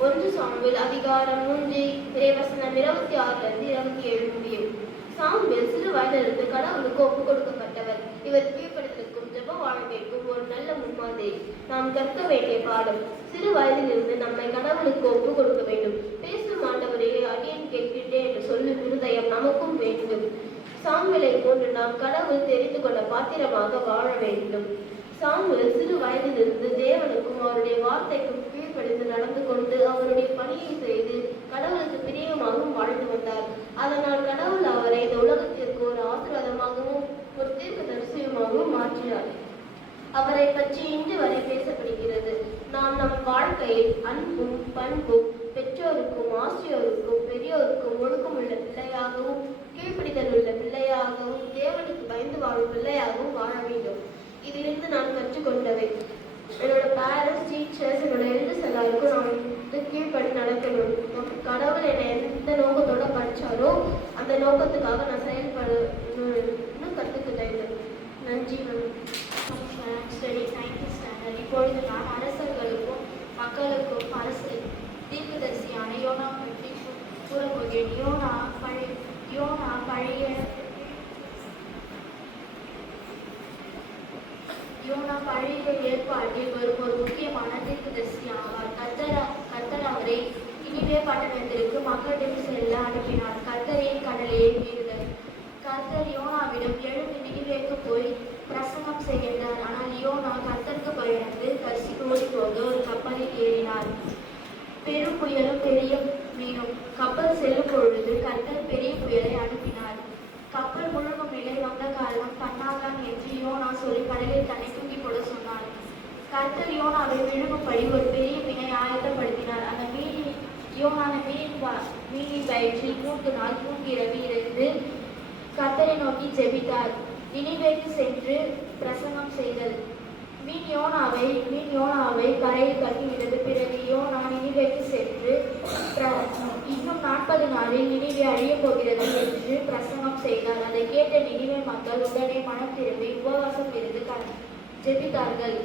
1 சாமுவேல் அதிகாரம் 3 இறைவசனம் 26-27 முடியும். சாமுவேல் சிறு வயதிலிருந்து கடவுளுக்கு ஒப்புக் கொடுக்கப்பட்டவர். இவர் கீழ்ப்படுதலுக்கும் ஜெப வாழ்க்கைக்கும் ஒரு நல்ல முன்மாதிரி. நாம் கற்க வேண்டிய பாடம். சிறு வயதிலிருந்து நம்மை கடவுளுக்கு ஒப்புக் கொடுக்க வேண்டும். பேசும் ஆண்டவரே அடியேன் கேட்கின்றேன் என்று சொல்லும் இருதயம் நமக்கும் வேண்டும். சாமுவேலை போன்று நாம் கடவுள் தெரிந்து கொண்ட பாத்திரமாக வாழ வேண்டும். சாமுவேல் சிறு வயதிலிருந்து தேவனுக்கும் அவருடைய வார்த்தைக்கும் கீழ்ப்படிந்து நடந்து கொண்டு அவருடைய பணியை செய்து கடவுளுக்கு பிரியமாகவும் வாழ்ந்து வந்தார். அதனால் கடவுள் அவரை இந்த உலகத்திற்கு ஒரு ஆசீர்வாதமாகவும் ஒரு தீர்க்கதரிசியுமாகவும் மாற்றினார். அவரை பற்றி இன்று வரை பேசப்படுகிறது. நாம் நம் வாழ்க்கையில் அன்பும் பண்பும் பெற்றோருக்கும் ஆசிரியருக்கும் பெரியோருக்கும் ஒழுக்கமுள்ள பிள்ளையாகவும் கீழ்ப்பிடித்தல் உள்ள பிள்ளையாகவும் தேவனுக்கு பயந்து வாழும் பிள்ளையாகவும் வாழ வேண்டும். இதிலிருந்து நான் கற்றுக்கொண்டவை. என்னோட பேரண்ட்ஸ், டீச்சர்ஸ், என்னோட எல்டர்ஸ் எல்லாருக்கும் நான் கீழ்ப்படி நடக்கணும். கடவுள் என்னை எந்த நோக்கத்தோட படித்தாரோ அந்த நோக்கத்துக்காக நான் செயல்படணும்னு கற்றுக்கிட்டேன். நன்றி. Study 9th standard. இப்பொழுது நான் அரசர்களுக்கும் மக்களுக்கும் அரசு தீர்க்கதரிசியான யோனா பற்றி கூறப்போகிறேன். யோனா பழைய ஏற்பாட்டில் வரும் ஒரு முக்கியமான தீர்க்கதரிசி ஆவார். கர்த்தர் அவரை நினிவே பட்டணத்திற்கு மக்களிடம் செல்ல அனுப்பினார். கர்த்தரின் கடலையை மீறுதல். கர்த்தர் யோனாவிடம் எழுந்து நினிவேக்கு போய் பிரசங்கம் செய்கின்றார். ஆனால் யோனா கர்த்தருக்கு பயந்து கசிக்கு ஓடிப்போக ஒரு கப்பலில் ஏறினார். பெரும் புயலும் பெரிய மீனும். கப்பல் செல்லும் பொழுது கர்த்தர் பெரிய புயலை அனுப்பினார். கப்பல் முழுகும் நிலை வந்த காரணம் தன்னால்தான் என்று யோனா சொல்லி கடலில் தன்னை தூக்கி போட சொன்னார். கர்த்தர் யோனாவை விழுங்கும்படி ஒரு பெரிய மீனை ஆயத்தப்படுத்தினார். அந்த மீனின் வயிற்றில் 3 நாள் 3 இரவு இருந்து கர்த்தரை நோக்கி ஜெபித்தார். நினிவேக்கு சென்று பிரசங்கம் செய்தல். மீன் யோனாவை கரையில் கட்டிவிட்டது. பிறகு யோனா நினிவேக்கு சென்று இன்னும் 40 நாளில் நினிவே அழியப் போகிறது என்று பிரசங்கம் செய்தார். அதை கேட்ட நினிவே மக்கள் உடனே மனம் திரும்பி உபவாசம் இருந்து ஜெபித்தார்கள்.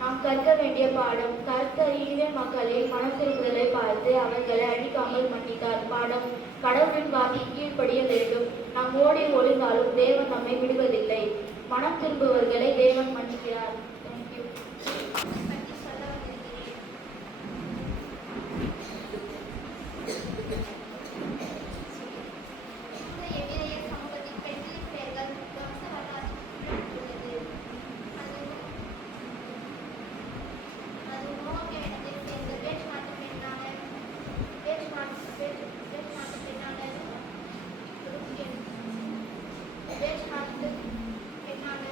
நாம் கற்க வேண்டிய பாடம். கர்த்தர் நினிவே மக்களில் மனம் திரும்புதலை பார்த்து அவர்களை அழிக்காமல் மன்னித்தார். பாடம்: கடவுளின் வார்த்தை கீழ்ப்படிய வேண்டும். நாம் ஓடி ஒளிந்தாலும் தேவன் நம்மை விடுவதில்லை. மனம் திரும்புவர்களை தேவன் மன்னிக்கிறார். தேங்க்யூ. பற்றி சொல்ல வந்திருக்கிறேன். இந்த எபிரேய சமூகத்தின் பெண்களின் பெயர்கள் வம்ச வரலாற்றில் உள்ளது. அது மோவாபிய இனத்தை சேர்ந்த வேற்று நாட்டு பெண்ணான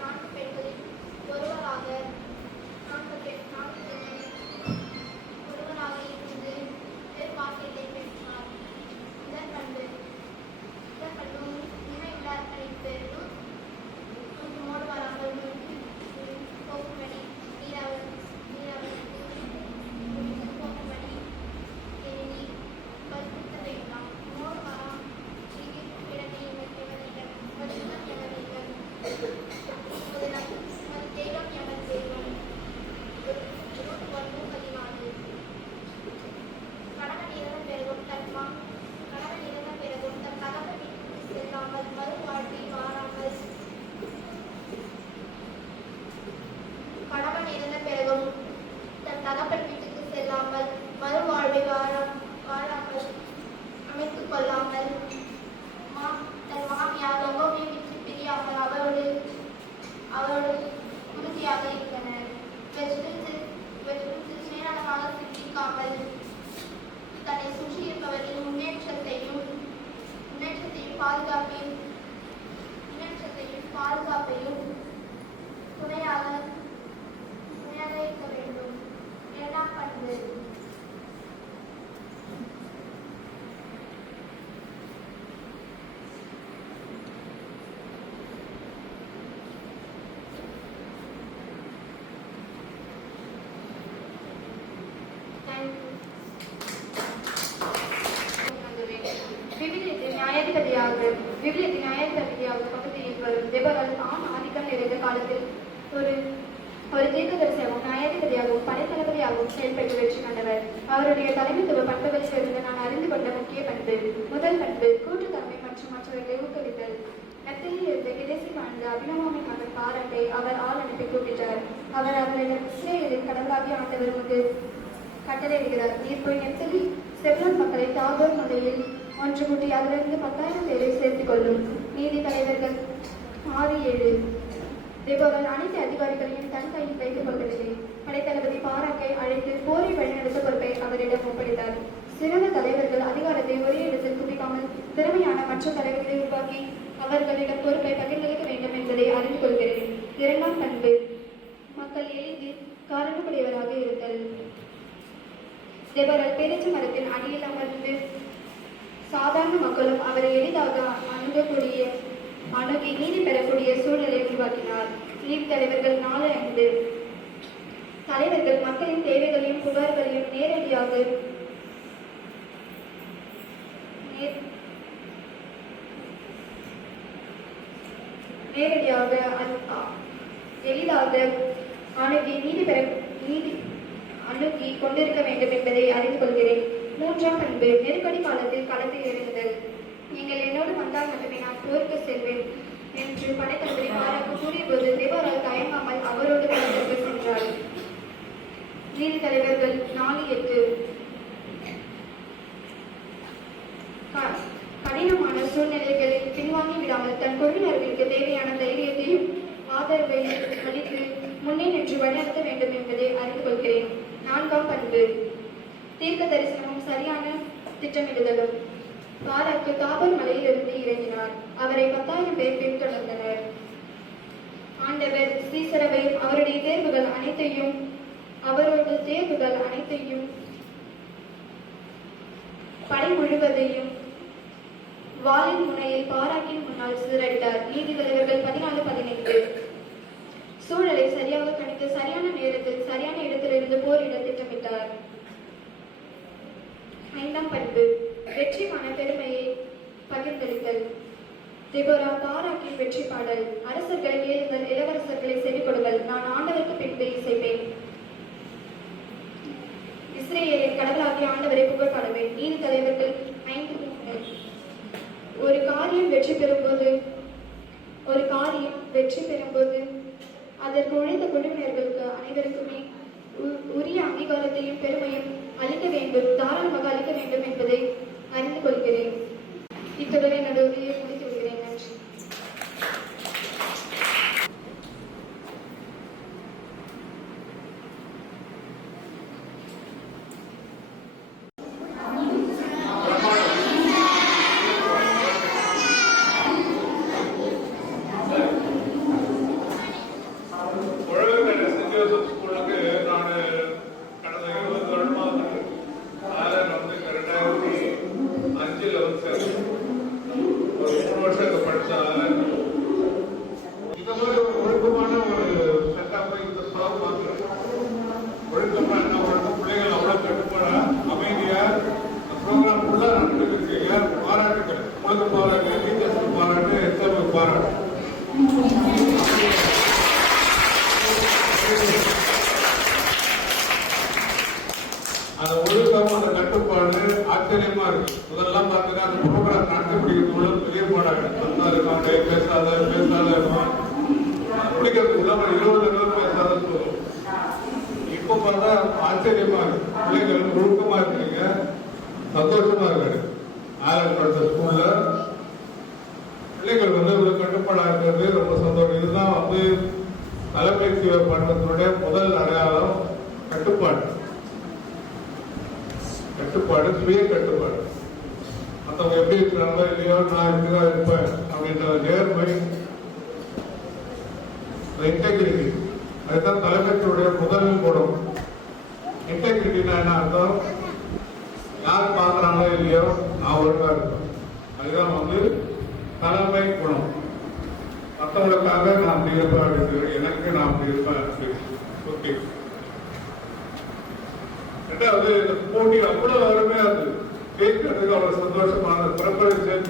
நான்கு பெண்களில் ஒருவராக இருந்து பாக்கியத்தை பெற்றார். இதன் பண்பும் நினைவுள்ள அர்ப்பணிப்பு மோடு வராமல் போக்கும்படி போக்கும்படி எண்ணி பரிசுத்த வேண்டாம். மோடு வராம் இடத்தை எவரிடம் பரிசுத்தம் எவரிடம் தெய்வம் எவர் தெய்வம். 14. கணவன் இறந்த பிறகும் தன் தகப்பன் வீட்டுக்கு செல்லாமல் மறுவாழ்வில் வாராமல் கணவன் இறந்த பிறகும் தன் தகப்பன் வீட்டுக்கு செல்லாமல் மறுவாழ்வில் வாழாமல் அமைத்துக் கொள்ளாமல் தன் மாமியார் ரொம்பவே விட்டு பிரியாமல் அவரோடு உறுதியாக இருந்தனர். சுயநலமாக சிந்திக்காமல் தன்னை சுற்றி இருப்பவர்களின் முன்னேற்றத்தையும் பாதுகாப்பையும் துணையாக இருக்க வேண்டும். 2ஆம் பண்பு. விவிலியத்தின் நியாயாதிபதியாக பகுதியில் வரும் தெபொராள் ஆண் ஆதிக்கம் நிறைந்த காலத்தில் ஒரு தீர்க்கதரிசியாகவும் நியாயாதிபதியாகவும் படைத்தளபதியாகவும் செயல்பட்டு வெற்றி கண்டவர். அவருடைய தலைமைத்துவ பண்புகளிலிருந்து நான் அறிந்து கொண்ட முக்கிய பண்பு. முதல் பண்பு கூட்டுத்தன்மை மற்றும் மற்றவர்களை ஊக்குவித்தல். நெத்தலில் இருந்த கிதேசி வாழ்ந்த அபினவாமின் மகன் பாராட்டை அவர் ஆள் அனுப்பி கூப்பிட்டார். அவரிடம் இஸ்ரேலின் கடவுளாகிய ஆண்டவர் முன்பு கட்டளையிடுகிறார். நீர் போய் நெத்தலி செப்லோன் மக்களை தாபோர் மலையில் ஒன்று கூட்டி அதிலிருந்து 10,000 பேரை சேர்த்துக் கொள்ளும். நீதி தலைவர்கள் 6:7. தெபொராள் அனைத்து அதிகாரிகளையும் தன் கையில் வைத்துக் கொள்ளவில்லை. படைத்தளபதி பாராக்கை அழைத்து போரை வழிநடத்த பொறுப்பை அவரிடம் ஒப்படைத்தார். சிறந்த தலைவர்கள் அதிகாரத்தை ஒரே இடத்தில் குவிக்காமல் திறமையான மற்ற தலைவர்களை உருவாக்கி அவர்களிடம் பொறுப்பை பகிர்ந்தளிக்க வேண்டும் என்பதை அறிந்து கொள்கிறேன். 2ஆம் பண்பு. மக்கள் எளிதில் காரணமுடையவராக இருத்தல். தெபொராள் பேரிச்ச மரத்தின் அடியில் அமர்ந்து சாதாரண மக்களும் அவரை எளிதாக அணுகி நீதி பெறக்கூடிய சூழலை உருவாக்கினார். நீதி தலைவர்கள் 4:5. தலைவர்கள் மக்களின் தேவைகளையும் புகார்களையும் நேரடியாக எளிதாக அணுகி கொண்டிருக்க வேண்டும் என்பதை அறிந்து கொள்கிறேன். 3ஆம் பண்பு. நெருக்கடி காலத்தில் களத்தில் இறங்குதல். நீங்கள் என்னோடு வந்தால் மட்டுமே நான் போருக்கு செல்வேன் என்று படைத்தளபதி பாராக்கு கூறியபோது தெபொராள் தயங்காமல் அவரோடு களத்திற்கு சென்றார். நீதி தலைவர்கள் 4:8. கடினமான சூழ்நிலைகளில் பின்வாங்கி விடாமல் தன் குழுவினர்களுக்கு தேவையான தைரியத்தையும் ஆதரவையும் அளித்து முன்னே நின்று வழிநடத்த வேண்டும் என்பதை அறிந்து கொள்கிறேன். 4ஆம் பண்பு. தீர்க்க தரிசனமும் சரியான திட்டமிடுதலும். பாராக்கு தாபோர் மலையிலிருந்து இறங்கினார். அவரை 10,000 பேர் பின்தொடர்ந்தனர். ஆண்டவர் சீசரவையும் அவரோட தேர்வுகள் அனைத்தையும் படை முழுவதையும் வாளின் முனையை பாராட்டின் முன்னால் சிதறடித்தார். நீதிபதிகள் 14:15. சூழலை சரியாக கணித்து சரியான நேரத்தில் சரியான இடத்திலிருந்து போரிட திட்டமிட்டார். 5ஆம் பண்பு வெற்றிமான பெருமையை பகிர்ந்தளித்தல். தெபோரா பாராக்கின் வெற்றி பாடல். அரசர்களை கேளுங்கள், இளவரசர்களை செவி கொடுங்கள், நான் ஆண்டவருக்கு பின்பு இசைப்பேன். இஸ்ரேலின் கடவுளாகிய ஆண்டவரை புகழ் பாடுவேன். நீதி தலைவர்கள் 5:3. ஒரு காரியம் வெற்றி பெறும்போது அதற்கு உழைத்த குழுவினர்களுக்கு அனைவருக்குமே உரிய அங்கீகாரத்தையும் பெருமையும் அளிக்க வேண்டும், தாராளமாக அளிக்க வேண்டும் என்பதை அறிந்து கொள்கிறேன். இத்துடன் என்னோட உரையை முடித்து விடுகிறேன். நன்றி. அந்த ஒழுக்கம், அந்த கட்டுப்பாடு ஆச்சரியமா இருக்கு. முதல்லாம் பார்த்தீங்கன்னா அந்த ப்ரோக்ராம் நடத்தப்படுகிறதுக்குள்ள பெரிய பாடாங்க. பேசாத முடிக்கிறதுக்குள்ள 20 நிமிடம் பேசாத சொல்லும். இப்ப பார்த்தா ஆச்சரியமா இருக்கு. பிள்ளைகள் ஒழுக்கமா இருக்கீங்க, சந்தோஷமா இருக்காரு. ஆயிரம் படித்த ஸ்கூல்ல பிள்ளைகள் ஒரு கட்டுப்பாடா இருக்கிறது ரொம்ப சந்தோஷம். இதுதான் தலைமைத்துவ பண்பத்தினுடைய முதல் அடையாளம். கட்டுப்பாடு, சுய கட்டுப்பாடு. மற்றவங்க எப்படி இருக்கிறாங்களோ இல்லையோ நான் இப்படிதான் இருப்பேன் அப்படின்ற நேர்மை, இன்டெகிரிட்டி. அதுதான் தலைமைத்துவடைய முதல் குணம். இன்டெகிரிட்டினா என்ன அர்த்தம்? யார் பார்க்கறாங்களோ இல்லையோ நான் ஒழுங்கா இருப்பேன். அதுதான் தலைமை குணம். மற்றவங்களுக்காக நான் அப்படி இருப்பேன் அப்படின்னு, எனக்கு நான் அப்படி இருப்பேன் அப்படின்னு. ஓகே. ரெண்டாவது, இந்த போட்டி அவ்வளவு அருமையா இருந்தது. கேட்கறதுக்கு அவ்வளவு சந்தோஷமான ப்ரிப்பரேஷன்,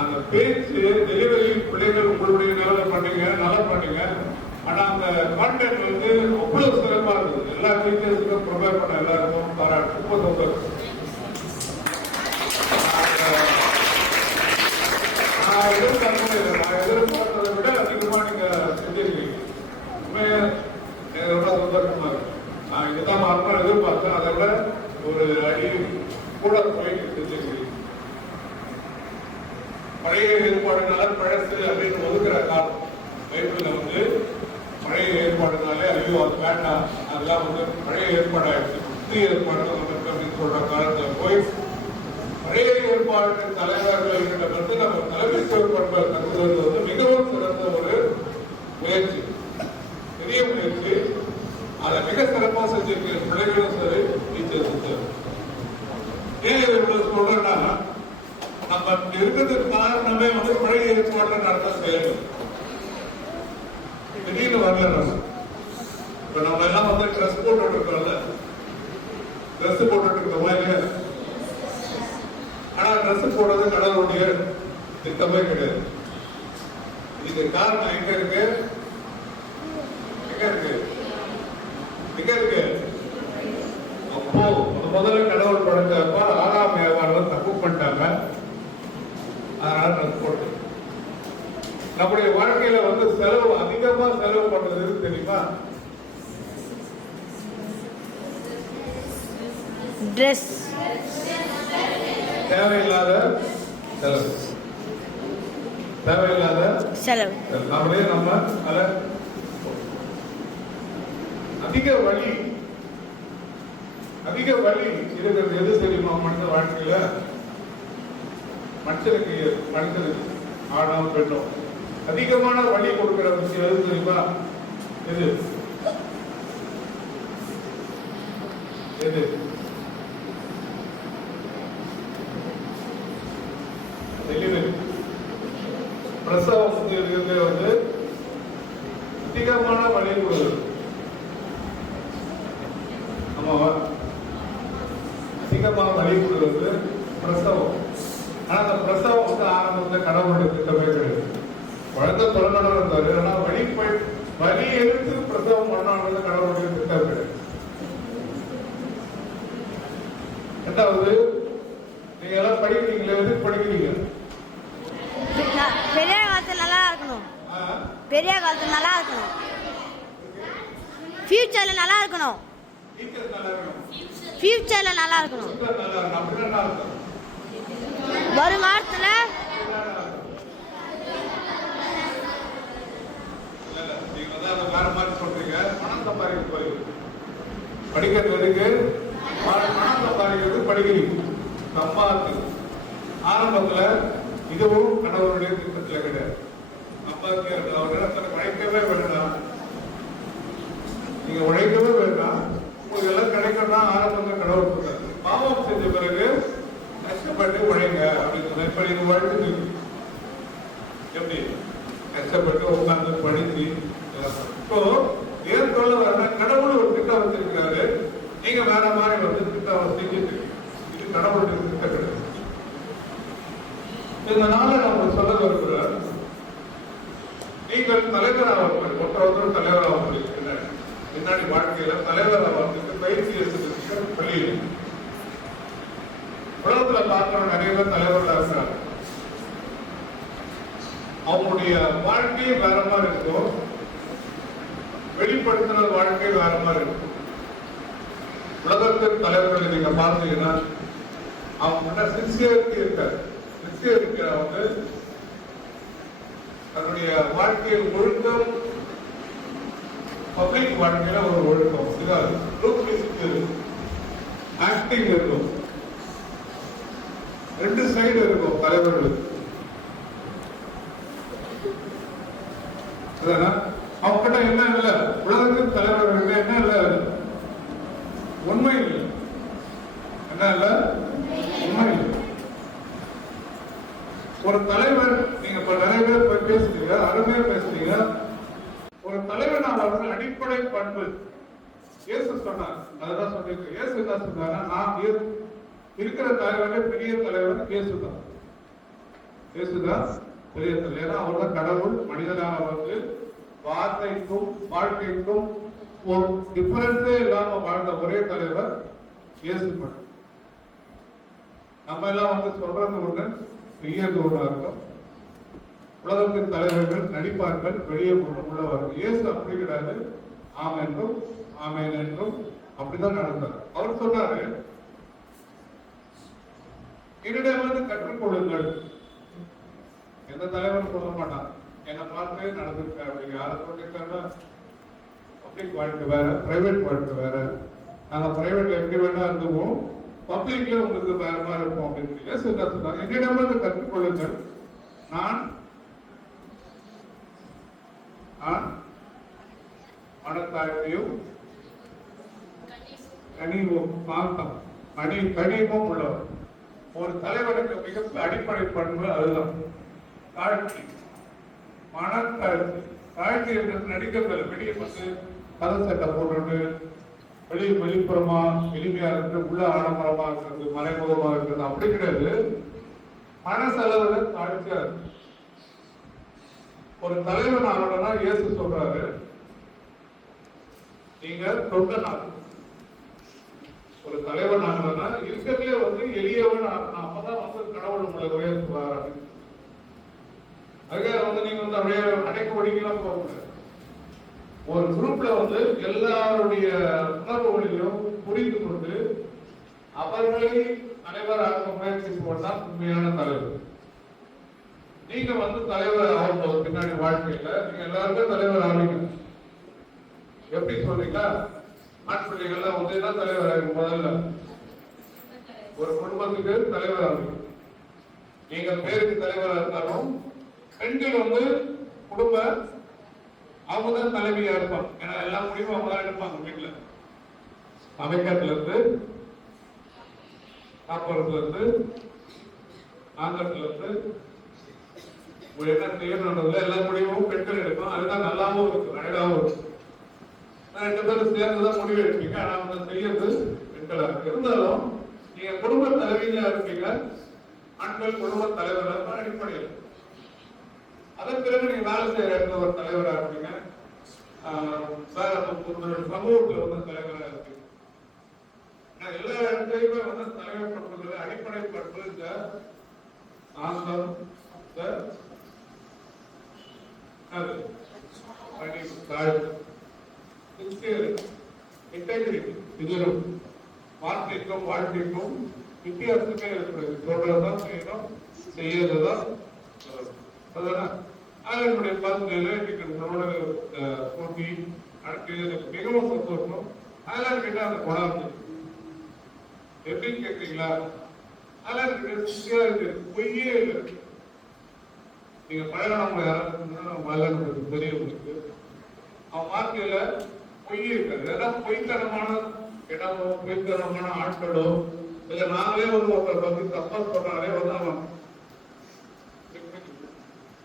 அந்த பேச்சு டெலிவரி. பிள்ளைகள் உங்களுடைய நல்லா பண்ணீங்க. ஆனா அந்த கான்டென்ட் அவ்வளவு சிறப்பா இருந்தது. எல்லா டீச்சர்ஸுக்கும் ப்ரொவைட் பண்ண எல்லாருக்கும் பாராட்டு. ரொம்ப சந்தோஷம். நான் எதிர்பார்த்ததை விட அதிகமா நீங்க செஞ்சிருக்கீங்க. உண்மையா ரொம்ப சந்தோஷமா இருக்கு. நான் இதுதான் மார்க்கம் எதிர்பார்த்தேன். அதை விட ஒரு அடி கூட போயிட்டு செஞ்சிருக்கீங்க. பழைய ஏற்பாடுனால பழசு அப்படின்னு ஒதுக்குற காலம். பைபிள்ல பழைய ஏற்பாடுனாலே ஐயோ அது வேண்டாம், அதெல்லாம் பழைய ஏற்பாடாயிடுச்சு, புதிய ஏற்பாடு அப்படின்னு சொல்ற காலத்துல போய் பழைய ஏற்பாடு தலைவர்களிடம் நம்ம தலைமைத்துவ பண்பை கற்றுக்கிறது மிகவும் சிறந்த ஒரு முயற்சி, பெரிய முயற்சி. அதை மிக சிறப்பாக செஞ்சிருக்கிற பிள்ளைகளும் சரி, டீச்சர்ஸும் சரி. ஏன் இவர்கள் சொல்றேன்னா, நம்ம இருக்கிறதுக்கு காரணமே பழைய ஏற்பாடு நடத்த செயல்கள். திடீர்னு வரல. நம்ம இப்ப நம்ம எல்லாம் ட்ரெஸ் போட்டு இருக்கோம்ல, ட்ரெஸ் போட்டு இருக்கோமா இல்லையா? ஆனா ட்ரெஸ் போடுறது கடவுளுடைய திட்டமே கிடையாது. இதுக்கு காரணம் எங்க இருக்கு? அப்போ முதல்ல கடவுள் படைச்சப்ப ஆறாம் வியாபாரம் தப்பு பண்ணிட்டாங்க. அதனால ட்ரெஸ் போட்டு நம்முடைய வாழ்க்கையில செலவு அதிகமா செலவு பண்றது தெரியுமா? ட்ரெஸ். தேவையில்லாத செலவு நம்மளே நம்ம அதிக வலி இருக்கிறது எது தெரியுமா? மனித வாழ்க்கையில மனுஷனுக்கு ஆணோ பெண்ணோ அதிகமான வலி கொடுக்கிற விஷயம் எது தெரியுமா? எது பிரசவம் வந்து இருக்கிறது வந்து அதிகமான வலி கொடுக்குது. ஆமாவா? அதிகமாக வலி கொடுக்குறது பிரசவம். ஆனா அந்த பிரசவம் வந்து ஆரம்பத்தில் கடவுளுடைய திட்டமே கிடையாது. குழந்தை பிறந்தோட இருந்தாரு, ஆனா வலி எடுத்து பிரசவம் பண்ணாலும் கடவுளுடைய திட்டம் கிடையாது. ரெண்டாவது, நீங்க எல்லாம் படிக்கிறீங்களே, எதுக்கு படிக்கிறீங்க? பெரிய காலத்துல நல்லா இருக்கணும், பெரிய காலத்துல நல்லா இருக்கணும், ஃபியூச்சர்ல நல்லா இருக்கணும், ஃபியூச்சர்ல நல்லா இருக்கணும், வருங்காலத்துல வேற மாதிரி சொல்றீங்க. பணம் சம்பாதிக்க போறீங்க, படிக்கிறது எதுக்கு? பணம் சம்பாதிக்கிறது படிக்கிறீங்க, சம்பாதிக்கு. ஆரம்பத்துல இதுவும் கடவுளுடைய திட்டத்துல கிடையாது. சம்பாதிக்கிறது அவர் இடத்துல உழைக்கவே வேண்டாம், நீங்க உழைக்கவே வேண்டாம், உங்களுக்கு எல்லாம் கிடைக்கணும்னா ஆரம்பத்துல கடவுள் சொல்றாரு. பாவம் செஞ்ச பிறகு கஷ்டப்பட்டு உழைங்க அப்படின்னு சொன்ன. இப்ப நீங்க உழைச்சு எப்படி கஷ்டப்பட்டு உட்கார்ந்து படிச்சு இப்போ ஏன் சொல்ல வர கடவுள் ஒரு திட்டம் வச்சிருக்கிறாரு, நீங்க வேற மாதிரி வந்து திட்டம் செஞ்சுட்டு இது கடவுளுடைய திட்டம் கிடையாது. இதனால நம்ம சொல்ல வருகிறார், நீங்கள் தலைவராக ஒருத்தர் தலைவராக பின்னாடி வாழ்க்கையில தலைவராக பயிற்சி எடுத்துட்டு வெளியில் உலகத்துல பார்க்கிறோம், நிறைய பேர் தலைவர்களா இருக்கிறாங்க. அவங்களுடைய வாழ்க்கை வேற மாதிரி இருக்கும், வெளிப்படுத்தின வாழ்க்கை வேற மாதிரி இருக்கும். உலகத்தின் தலைவர்கள் நீங்க பார்த்தீங்கன்னா அவங்க சின்சியரிட்டி இருக்காரு. சின்சியரிட்டி வந்து தன்னுடைய வாழ்க்கையில் ஒழுக்கம், பப்ளிக் வாழ்க்கையில ஒரு ஒழுக்கம், ஆக்டிங் இருக்கும், ரெண்டு சைடு இருக்கும் தலைவர்களுக்கு. அவங்ககிட்ட என்ன இல்ல, உலகத்தின் தலைவர்களுக்கு என்ன இல்ல, உண்மை இல்லை. என்ன இல்ல? உண்மை இல்லை. ஒரு தலைவர், நீங்க இப்ப நிறைய பேர் போய் பேசுறீங்க, அருமையா பேசுறீங்க. ஒரு தலைவர் அவர்கள் அடிப்படை பண்பு இயேசு சொன்னார், அதுதான் சொல்லிருக்கு. இயேசு என்ன சொன்னாங்க? நான் இருக்கிற தலைவரே பெரிய தலைவர் இயேசுதான். இயேசுதான் பெரிய தலைவர். ஏன்னா அவர் தான் கடவுள் மனிதனாக வந்து வார்த்தைக்கும் வாழ்க்கைக்கும் ஒரு டிஃபரன்ஸே இல்லாம வாழ்ந்த ஒரே தலைவர் இயேசு மட்டும். நம்ம எல்லாம் வந்து சொல்றது ஒண்ணு, செய்யறது ஒண்ணா இருக்கும். உலகத்தின் தலைவர்கள் நடிப்பார்கள், வெளியே உள்ளவர்கள். இயேசு அப்படி கிடையாது. ஆம் என்றும் ஆமேன் என்றும் அப்படிதான் நடந்தார். அவர் சொன்னாரு, என்னிடமிருந்து கற்றுக்கொள்ளுங்கள். எந்த தலைவரும் சொல்ல மாட்டான் என்னை பார்த்து நடந்திருக்க அப்படி யாரை சொல்லிருக்காங்க. பப்ளிக் வாழ்க்கை வேற, பிரைவேட் வாழ்க்கை வேற. நாங்க பிரைவேட்ல எப்படி வேணா இருந்துவோம், பப்ளிக்ல உங்களுக்கு வேற மாதிரி இருப்போம் அப்படின்னு இயேசு என்ன சொன்னாங்க? என்னிடமிருந்து கற்றுக்கொள்ளுங்கள், நான் மனத்தாழ்மையும் கனிவும் சாந்தம் கனிவும் உள்ளவர். ஒரு தலைவனுக்கு மிக அடிப்படை பண்பு அதுதான், தாழ்ச்சி, மனத்தாழ்ச்சி. தாழ்ச்சி என்று நடிக்கிறது வெளியே வந்து கதை சட்டை போடுறது, வெளிப்புறமா எளிமையா இருக்கிறது, உள்ள ஆடம்பரமா இருக்கிறது, மறைமுகமா இருக்கிறது அப்படி கிடையாது. மனசளவுல தாழ்ச்சியா இருக்கு. ஒரு தலைவன் ஆகணும்னா இயேசு சொல்றாரு, நீங்க தொண்டனாக. ஒரு தலைவன் ஆகணும்னா இருக்கிறதுலே வந்து எளியவன் ஆகணும், அப்பதான் வந்து கடவுள் உங்களை உயர்த்துவார். அதுக்காக வந்து நீங்க வந்து அப்படியே அடைக்க ஒடிக்கலாம் போக முடியாது. ஒரு குரூப்ல வந்து எல்லாருடைய உணர்வுகளையும் புரிந்து கொண்டு அவர்களை தலைவராக முயற்சி போனா உண்மையான தலைவர். நீங்க வந்து தலைவர் ஆகும்போது பின்னாடி வாழ்க்கையில நீங்க எல்லாருமே தலைவர் ஆவீங்க. எப்படி சொல்றீங்களா? ஆண் பிள்ளைகள்லாம் வந்து என்ன தலைவர் ஆகும்? முதல்ல ஒரு குடும்பத்துக்கு தலைவர் ஆவீங்க. நீங்க பேருக்கு தலைவராக இருந்தாலும் பெண்கள் வந்து குடும்ப அவங்கதான் தலைவியா இருப்பாங்க. ஏன்னா எல்லா முடிவும் அவங்க தான் எடுப்பாங்க. வீட்டுல சமைக்கிறதுல இருந்து, சாப்பிட்றதுல இருந்து, ஆங்கத்துல இருந்து என்ன செய்யணுன்றதுல எல்லா முடிவும் பெண்கள் எடுக்கும். அதுதான் நல்லாவும் இருக்கும், அழகாவும் இருக்கும். 2 பேரும் சேர்ந்துதான் முடிவு எடுப்பீங்க. ஆனா வந்து செய்யறது பெண்களா இருக்கு. இருந்தாலும் நீங்க குடும்ப தலைவியா இருப்பீங்க, ஆண்கள் குடும்ப தலைவராக அடிப்படையில். அதன் பிறகு நீங்க வேலை செய்யற இடத்துல ஒரு தலைவராக இருப்பீங்க, சமூகத்துல வந்து தலைவராக இருப்பீங்க. எல்லா இடத்துலயுமே வந்து தலைவர் பண்றது அடிப்படை பண்பு இந்த ஆசம், இது வார்த்தைக்கும் வாழ்க்கைக்கும் வித்தியாசமே இருக்கிறது. சொல்றதுதான் செய்யணும், செய்யறதுதான் அதுதான். அதனுடைய பல்வேறு போட்டி அடுத்து எனக்கு மிகவும் சந்தோஷம். அதெல்லாம் கேட்டா அந்த குணம் எப்படின்னு கேட்குறீங்களா? அதெல்லாம் பொய்யே இல்லை. நீங்க பழகினவங்க யாராவது தெரியும் உங்களுக்கு, அவன் வாழ்க்கையில பொய் இருக்காது. ஏதாவது பொய்த்தனமான இடமோ பொய்த்தனமான ஆட்களோ இல்ல நாங்களே ஒருத்தர் பத்தி தப்பா சொன்னாலே வந்து அவன்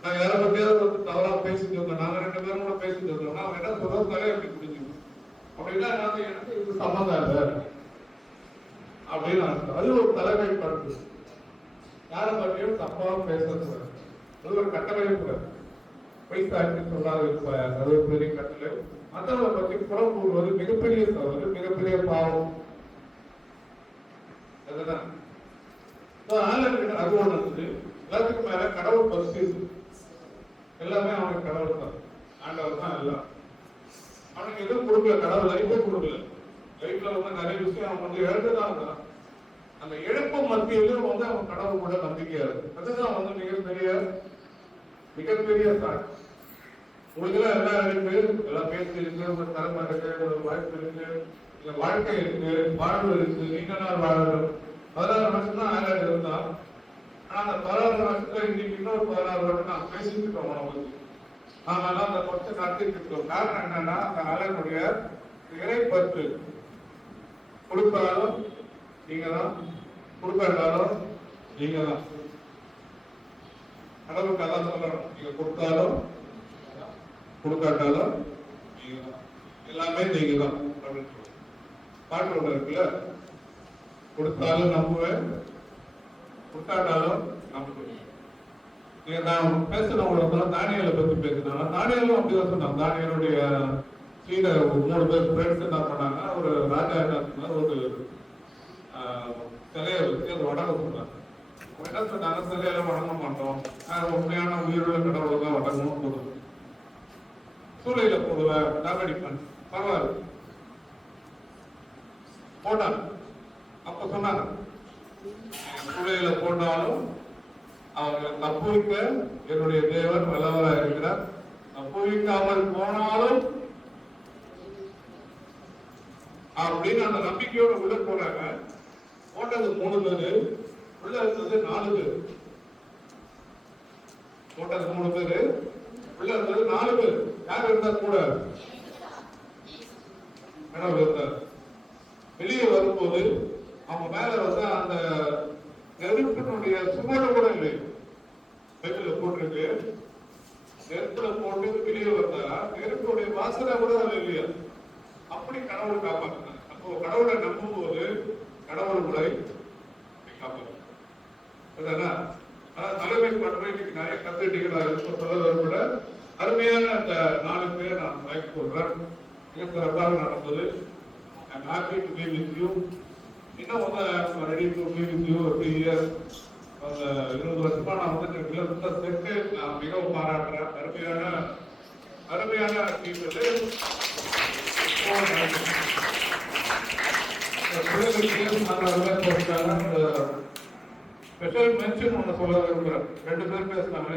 நான் யாரை பத்தியாவது வந்து தவறா பேசிட்டு இருந்தோம், நாங்க 2 பேரும் கூட பேசிட்டு இருந்தோம்னா அவன் என்ன சொல்றதாலே எப்படி புரிஞ்சுக்கணும். அப்படின்னா எனக்கு இது சம்மந்தம் இல்லை அப்படின்னு அர்த்தம். அது ஒரு தலைமை பண்பு. யாரை பற்றியும் தப்பா பேசக்கூடாது. அது ஒரு கட்டளையும் பைசாட்சி சொல்லாத இருப்பார். அது ஒரு பெரிய கட்டளை. மற்றவங்களை பற்றி புறம் கூறுவது மிகப்பெரிய தவறு, மிகப்பெரிய பாவம். அதுதான் அது ஒண்ணு இருக்குது. எல்லாத்துக்கும் மேல கடவுள் பசி. எல்லாமே அவனுக்கு கடவுள் தான், ஆண்டவர் தான் எல்லாம். அவனுக்கு எதுவும் கொடுக்கல, கடவுள் லைஃபே கொடுக்கல. லைஃப்ல வந்து நிறைய விஷயம் அவன் வந்து இழந்துதான் இருந்தான். அந்த இழப்பு மத்தியிலும் வந்து அவன் கடவுள் கூட நம்பிக்கையா இருக்கு. அதுதான் வந்து மிகப்பெரிய சாட்சி. உங்களுக்கு எல்லாம் எல்லாம் இருக்கு, எல்லாம் பேச்சு இருக்கு, ஒரு திறமை இருக்கு, ஒரு வாய்ப்பு இருக்கு, இல்ல வாழ்க்கை இருக்கு, வாழ்வு இருக்கு, நீண்ட நாள் வாழணும். 16 வருஷம் தான் ஆயிரம் இருந்தான். ஆனா அந்த 16 வருஷத்துல இன்னைக்கு இன்னொரு 16 வருஷம் நான் பேசிட்டு இருக்கோம். நமக்கு நாம எல்லாம் அந்த கொஞ்சம் நடத்திட்டு இருக்கோம். காரணம் என்னன்னா அந்த ஆளுடைய இறை பற்று. கொடுத்தாலும் நீங்க தான், கொடுக்காட்டாலும் நீங்க தான். கடவுளுக்கு அதான் சொல்லணும், நீங்க கொடுத்தாலும் கொடுக்காட்டாலும் நீங்க தான், எல்லாமே நீங்க தான் அப்படின்னு சொல்லுங்க. பாட்டு ஒண்ணு இருக்குல்ல, கொடுத்தாலும் நம்புவேன், கொடுக்காட்டாலும் நம்புவேன். நீங்க நான் பேசுறவங்கள தானியலை பத்தி பேசுனாங்க. தானியலும் அப்படிதான் சொன்னாங்க. தானியலுடைய சீட 3 பேர் ஃப்ரெண்ட்ஸ் என்ன பண்ணாங்க, ஒரு ராஜா என்ன சொன்னார், ஒரு சிலையை வச்சு அது வடங்க சொன்னாங்க. என்ன சொன்னாங்க, சிலையில வணங்க மாட்டோம், உண்மையான உயிருள்ள கடவுளை தான் வணங்கணும்னு சொல்லுங்க. சூளையில போடுவேன், டாகடிப்பேன், பரவாயில்ல போட்டாங்க. அப்ப சொன்னாங்க, சூளையில போட்டாலும் அவங்க தப்புவிக்க என்னுடைய தேவன் வல்லவராக இருக்கிறார், தப்புவிக்காமல் போனாலும் அப்படின்னு அந்த நம்பிக்கையோட உள்ள போறாங்க. போட்டது 3 பேரு, உள்ள இருந்தது 4 பேர். போட்டது 3 பேரு, உள்ள இருந்தது 4 பேர். யார் இருந்தா கூட கடவுள் இருந்தார். வெளியே வரும்போது அவங்க மேல வந்து அந்த நெருப்பினுடைய சுமர கூட இல்லை. நெருப்புல போட்டிருக்கு, நெருப்புல போட்டு வெளியே வந்தா நெருப்புடைய வாசனை கூட அது இல்லையா. அப்படி கடவுள் காப்பாற்றினார். அப்போ கடவுளை நம்பும் போது கடவுள் கூட காப்பாற்று. தலைமை பண்பை இன்னைக்கு நிறைய கத்துக்கிட்டீங்க. சொல்ல கூட அருமையான அந்த 4 பேர் நான் வாய்ப்பு சொல்றேன். மிக சிறப்பாக நடந்தது. I'm happy to be with you. இன்னும் வந்து I'm ready to be with you every year. 20 வருஷமா நான் வந்து சேர்த்து நான் மிகவும் பாராட்டுறேன். அருமையான டீம் இது. ஸ்பெஷல் மென்ஷன் ஒன்று சொல்ல விரும்புகிறேன். 2 பேர் பேசினாங்க.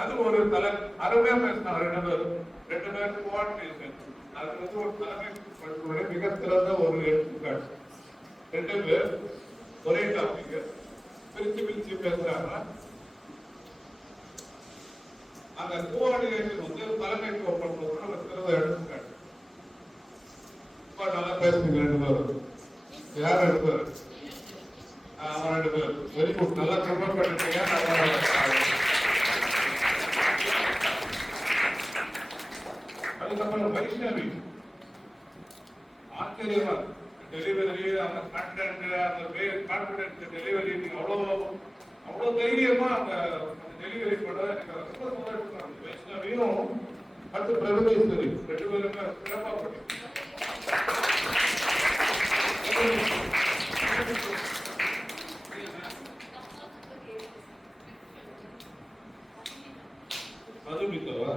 அது ஒரு தலை அருமையா பேசினாங்க. 2 பேர் கோஆர்டினேஷன். அது வந்து ஒரு தலைமை மிக சிறந்த ஒரு எடுத்துக்காட்டு. 2 பேர் ஒரே டாபிக் பிரிச்சு பேசுறாங்க. அந்த கோஆர்டினேஷன் வந்து தலைமைத்துவம் பண்றது சிறந்த எடுத்துக்காட்டு. நல்லா பேசுங்க 2 பேரும். யார் 2 பேர்? அவன் 2 பேர். Very good. நல்லா ப்ரிப்பேர் பண்ணிட்டீங்க. அதுக்கப்புறம் வைஷ்ணவி ஆச்சரியமா டெலிவரி, அந்த கண்டென்ட், அந்த கான்பிடன்ட் டெலிவரி, நீங்க அவ்வளோ தைரியமா அந்த டெலிவரி பண்ண எனக்கு ரொம்ப சந்தோஷம். வைஷ்ணவியும் அடுத்து பிரபுதேஸ்வரி 2 பேருமே சிறப்பா பண்ணி மதுமிதாவா?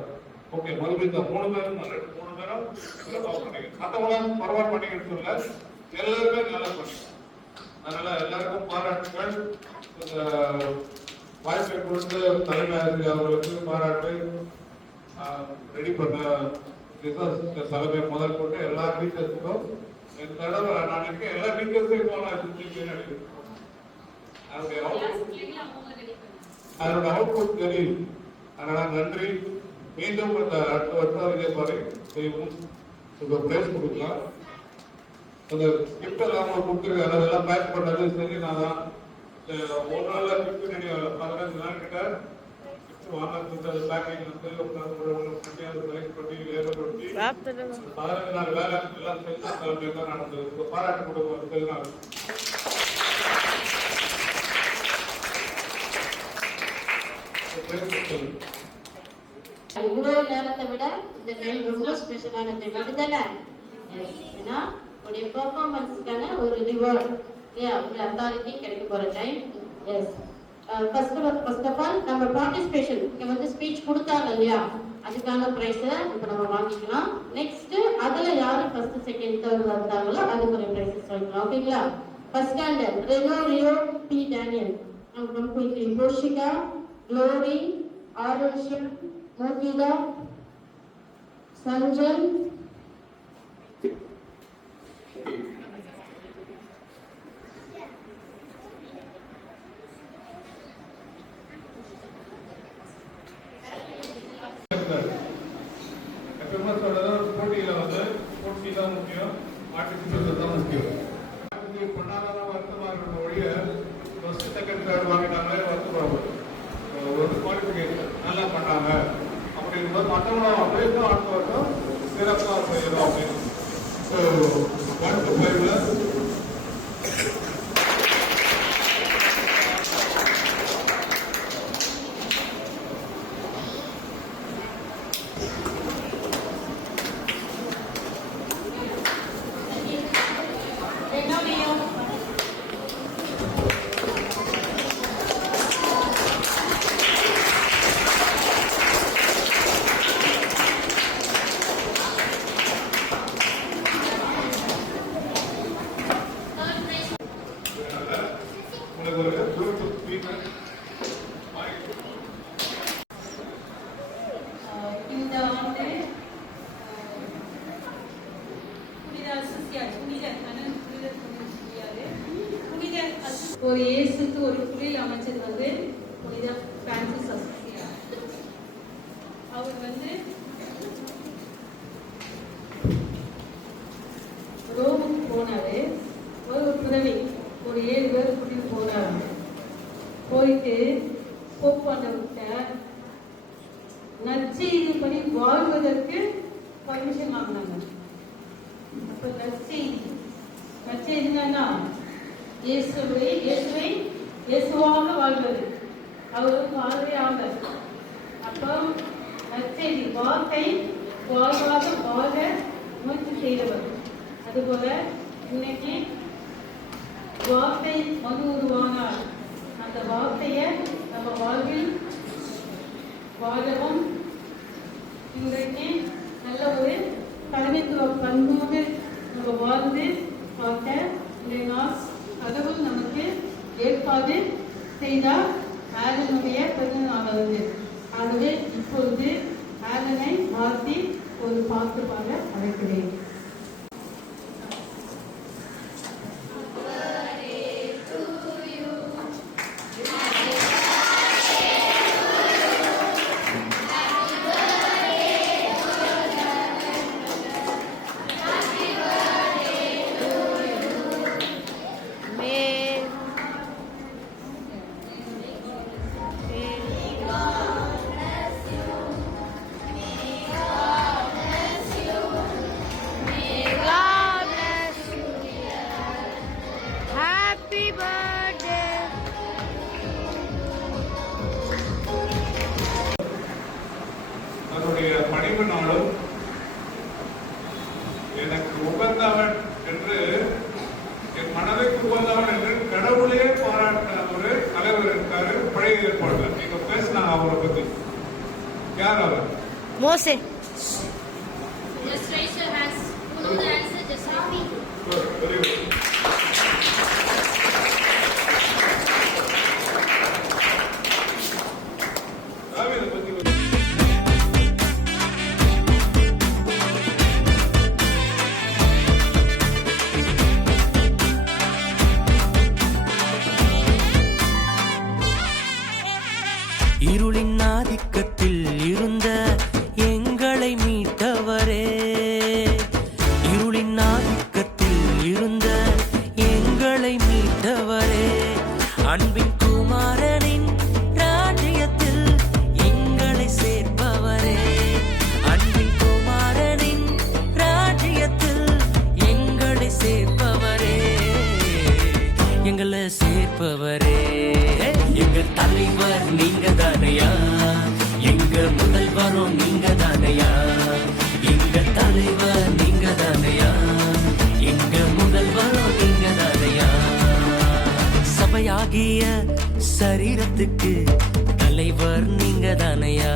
ஓகே, மதுமிதா 3 பேரும் நல்ல 3 பேரும் சிறப்பா பண்ணீங்க. மற்றவங்க பரவாயில்ல பண்ணிக்கிட்டு சொல்ல, எல்லாருமே நல்லா பண்ணீங்க. அதனால எல்லாருக்கும் பாராட்டுகள். வாய்ப்பை கொடுத்து தலைமை ஆசிரியர் அவர்களுக்கு பாராட்டு. ரெடி பண்ண ரிசர்ச் தலைமை முதல் கொண்டு எல்லா டீச்சர்ஸுக்கும் இந்த தடவை நான் நினைக்கிறேன் எல்லா டீச்சர்ஸையும் போன அதோட அவுட்புட் தெரியும். அதனால நன்றி. மீண்டும் இந்த அடுத்த வருஷம் இதே மாதிரி செய்வோம். பிரைஸ் கொடுக்கலாம். அந்த கிஃப்ட் எல்லாம் கொடுத்துருக்காங்க, அதெல்லாம் பேக் பண்ணது சரி. நான் தான் ஒரு நாள் கிஃப்ட் 15 நாள் கிட்ட கிஃப்ட் வாங்க பேக்கிங் வந்து செலக்ட் பண்ணி லேபர் பண்ணி 15 நாள் வேலை எல்லாம் செஞ்சு தலைமையில் தான் நடந்தது. பாராட்டு கொடுக்க தெரியும். இவ்வளவு நேரத்தை விட இந்த டைம் ரொம்ப ஸ்பெஷலான டைம் அப்படிதானே? ஏன்னா உடைய பெர்ஃபார்மன்ஸ்க்கான ஒரு ரிவார்ட், ஒரு அத்தாரிட்டி கிடைக்க போற time. Yes, first of all நம்ம பார்ட்டிசிபேஷன் இங்க வந்து ஸ்பீச் கொடுத்தாங்க இல்லையா, அதுக்கான பிரைஸை இப்போ நம்ம வாங்கிக்கலாம். நெக்ஸ்ட் அதுல யாரு ஃபர்ஸ்ட் செகண்ட் தேர்ட் வந்தாங்களோ அதுக்கு ஒரு பிரைஸஸ் வாங்கிக்கலாம். ஓகேங்களா? First standard Reno B Daniel, completely Poshika, Glory, Aroshan, Mohitha, Sanjan, போட்டியில வந்து போட்டி தான் முக்கியம், பார்ட்டிசிபேஷன் தான் முக்கியம். பண்ணாதான் வருத்தமா இருக்கிற ஒழிய ஃபர்ஸ்ட் செகண்ட் தேர்ட் வாங்கிட்டாங்களே வருத்தப்படுவாங்க. ஒரு குவாலிஃபிகேஷன் நல்லா பண்ணாங்க அப்படிங்கும் போது மற்றவங்க அப்படியே அடுத்த வருஷம் சிறப்பாக செய்யணும் அப்படின்னு 1 to 5 இந்த ஆண்டு ஒரு இயேசுக்கு ஒரு குளில் அமைச்சது வந்து புனித பிரான்சிஸ் அசிசியா. அவர் வந்து ரோமுக்கு போனாரு. ஒரு பிறவி ஒரு 7 பேர் கூட்டிட்டு போனாரு. போயிட்டு போப்பாண்டவர்கிட்ட நற்செய்திப்படி வாழ்வதற்கு பர்மிஷன் வாங்கினாங்க. அப்ப நற்செய்தினா இயேசுவாக வாழ்வது. அவரும் வாழ்வே ஆவார். அப்போ நற்செய்தி வார்த்தை வாழ்வாக வாழ முயற்சி செய்தவர். அதுபோல இன்னைக்கு வார்த்தை மது உருவானார். அந்த வார்த்தையை நம்ம வாழ்வில் வாழவும் இன்றைக்கு நல்ல ஒரு தலைமைத்துவ பண்போடு நம்ம வாழ்ந்து பார்க்க இந்த நாள் கடவுள் நமக்கு ஏற்பாடு செய்தால் ஆலனுடைய பிறந்தநாள் வந்து. ஆகவே இப்பொழுது ஆலனை வாழ்த்தி ஒரு பாட்டு பாட அழைக்கிறேன். எனக்கு உகந்தவன் என்று, என் மனதிற்கு உகந்தவன் என்று கடவுளே பாராட்டின ஒரு தலைவர் இருக்காரு பழைய ஏற்பாடுல. நீங்க பேசினாங்க அவரை பத்தி. யார் அவர்? மோசே. Just raise your hands. Who know the answer? Just Savi. Good, very good. தாவீதை பத்தி ஒரு இருளின் ஆதிக்கத்தில் இருந்த எங்களை மீட்டவரே, இருளின் ஆதிக்கத்தில் இருந்த எங்களை மீட்டவரே, அன்பின் குமாரனின் ராஜ்யத்தில் எங்களை சேர்ப்பவரே, அன்பின் குமாரனின் ராஜ்யத்தில் எங்களை சேர்ப்பவரே, எங்களை சேர்ப்பவரே. எங்க தலைவர் நீங்க தானையா, எங்க முதல்வரும் நீங்க தானையா, எங்க தலைவர் நீங்க தானையா, எங்க முதல்வரும் நீங்க தானையா. சபையாகிய சரீரத்துக்கு தலைவர் நீங்க தானையா.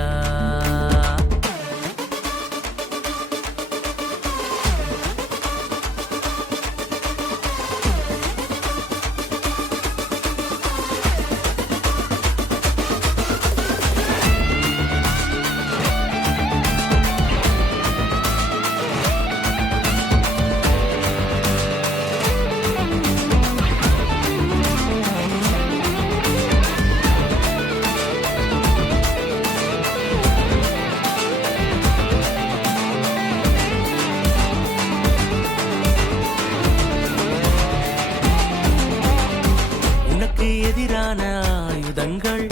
உனக்கு எதிரான ஆயுதங்கள்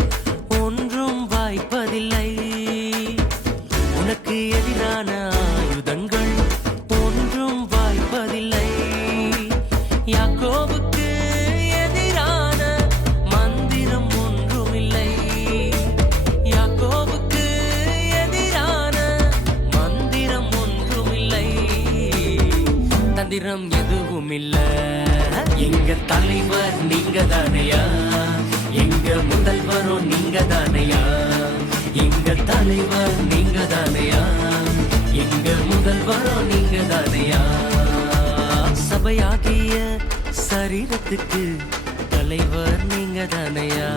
ஒன்றும் வாய்ப்பதில்லை, உனக்கு எதிரான ஆயுதங்கள் ஒன்றும் வாய்ப்பதில்லை. யாக்கோபுக்கு எதிரான மந்திரம் ஒன்றுமில்லை, யாக்கோபுக்கு எதிரான மந்திரம் ஒன்றுமில்லை, தந்திரம் எதுவும் இல்லை. எங்க தலைவர் நீங்க தானையா, எங்க முதல்வரும் நீங்க தானையா, எங்க தலைவர் நீங்க தானையா, எங்க முதல்வரும் நீங்க தானையா. சபையாகிய சரீரத்துக்கு தலைவர் நீங்க தானையா,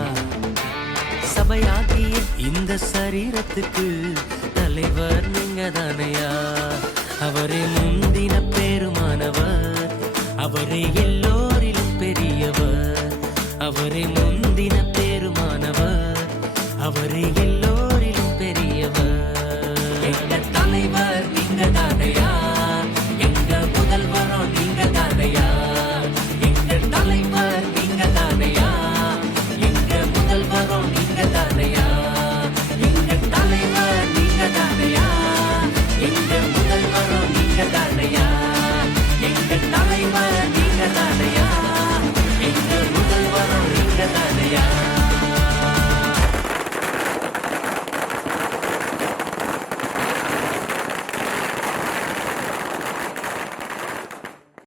சபையாகிய இந்த சரீரத்துக்கு தலைவர் நீங்க தானையா. அவரே முன்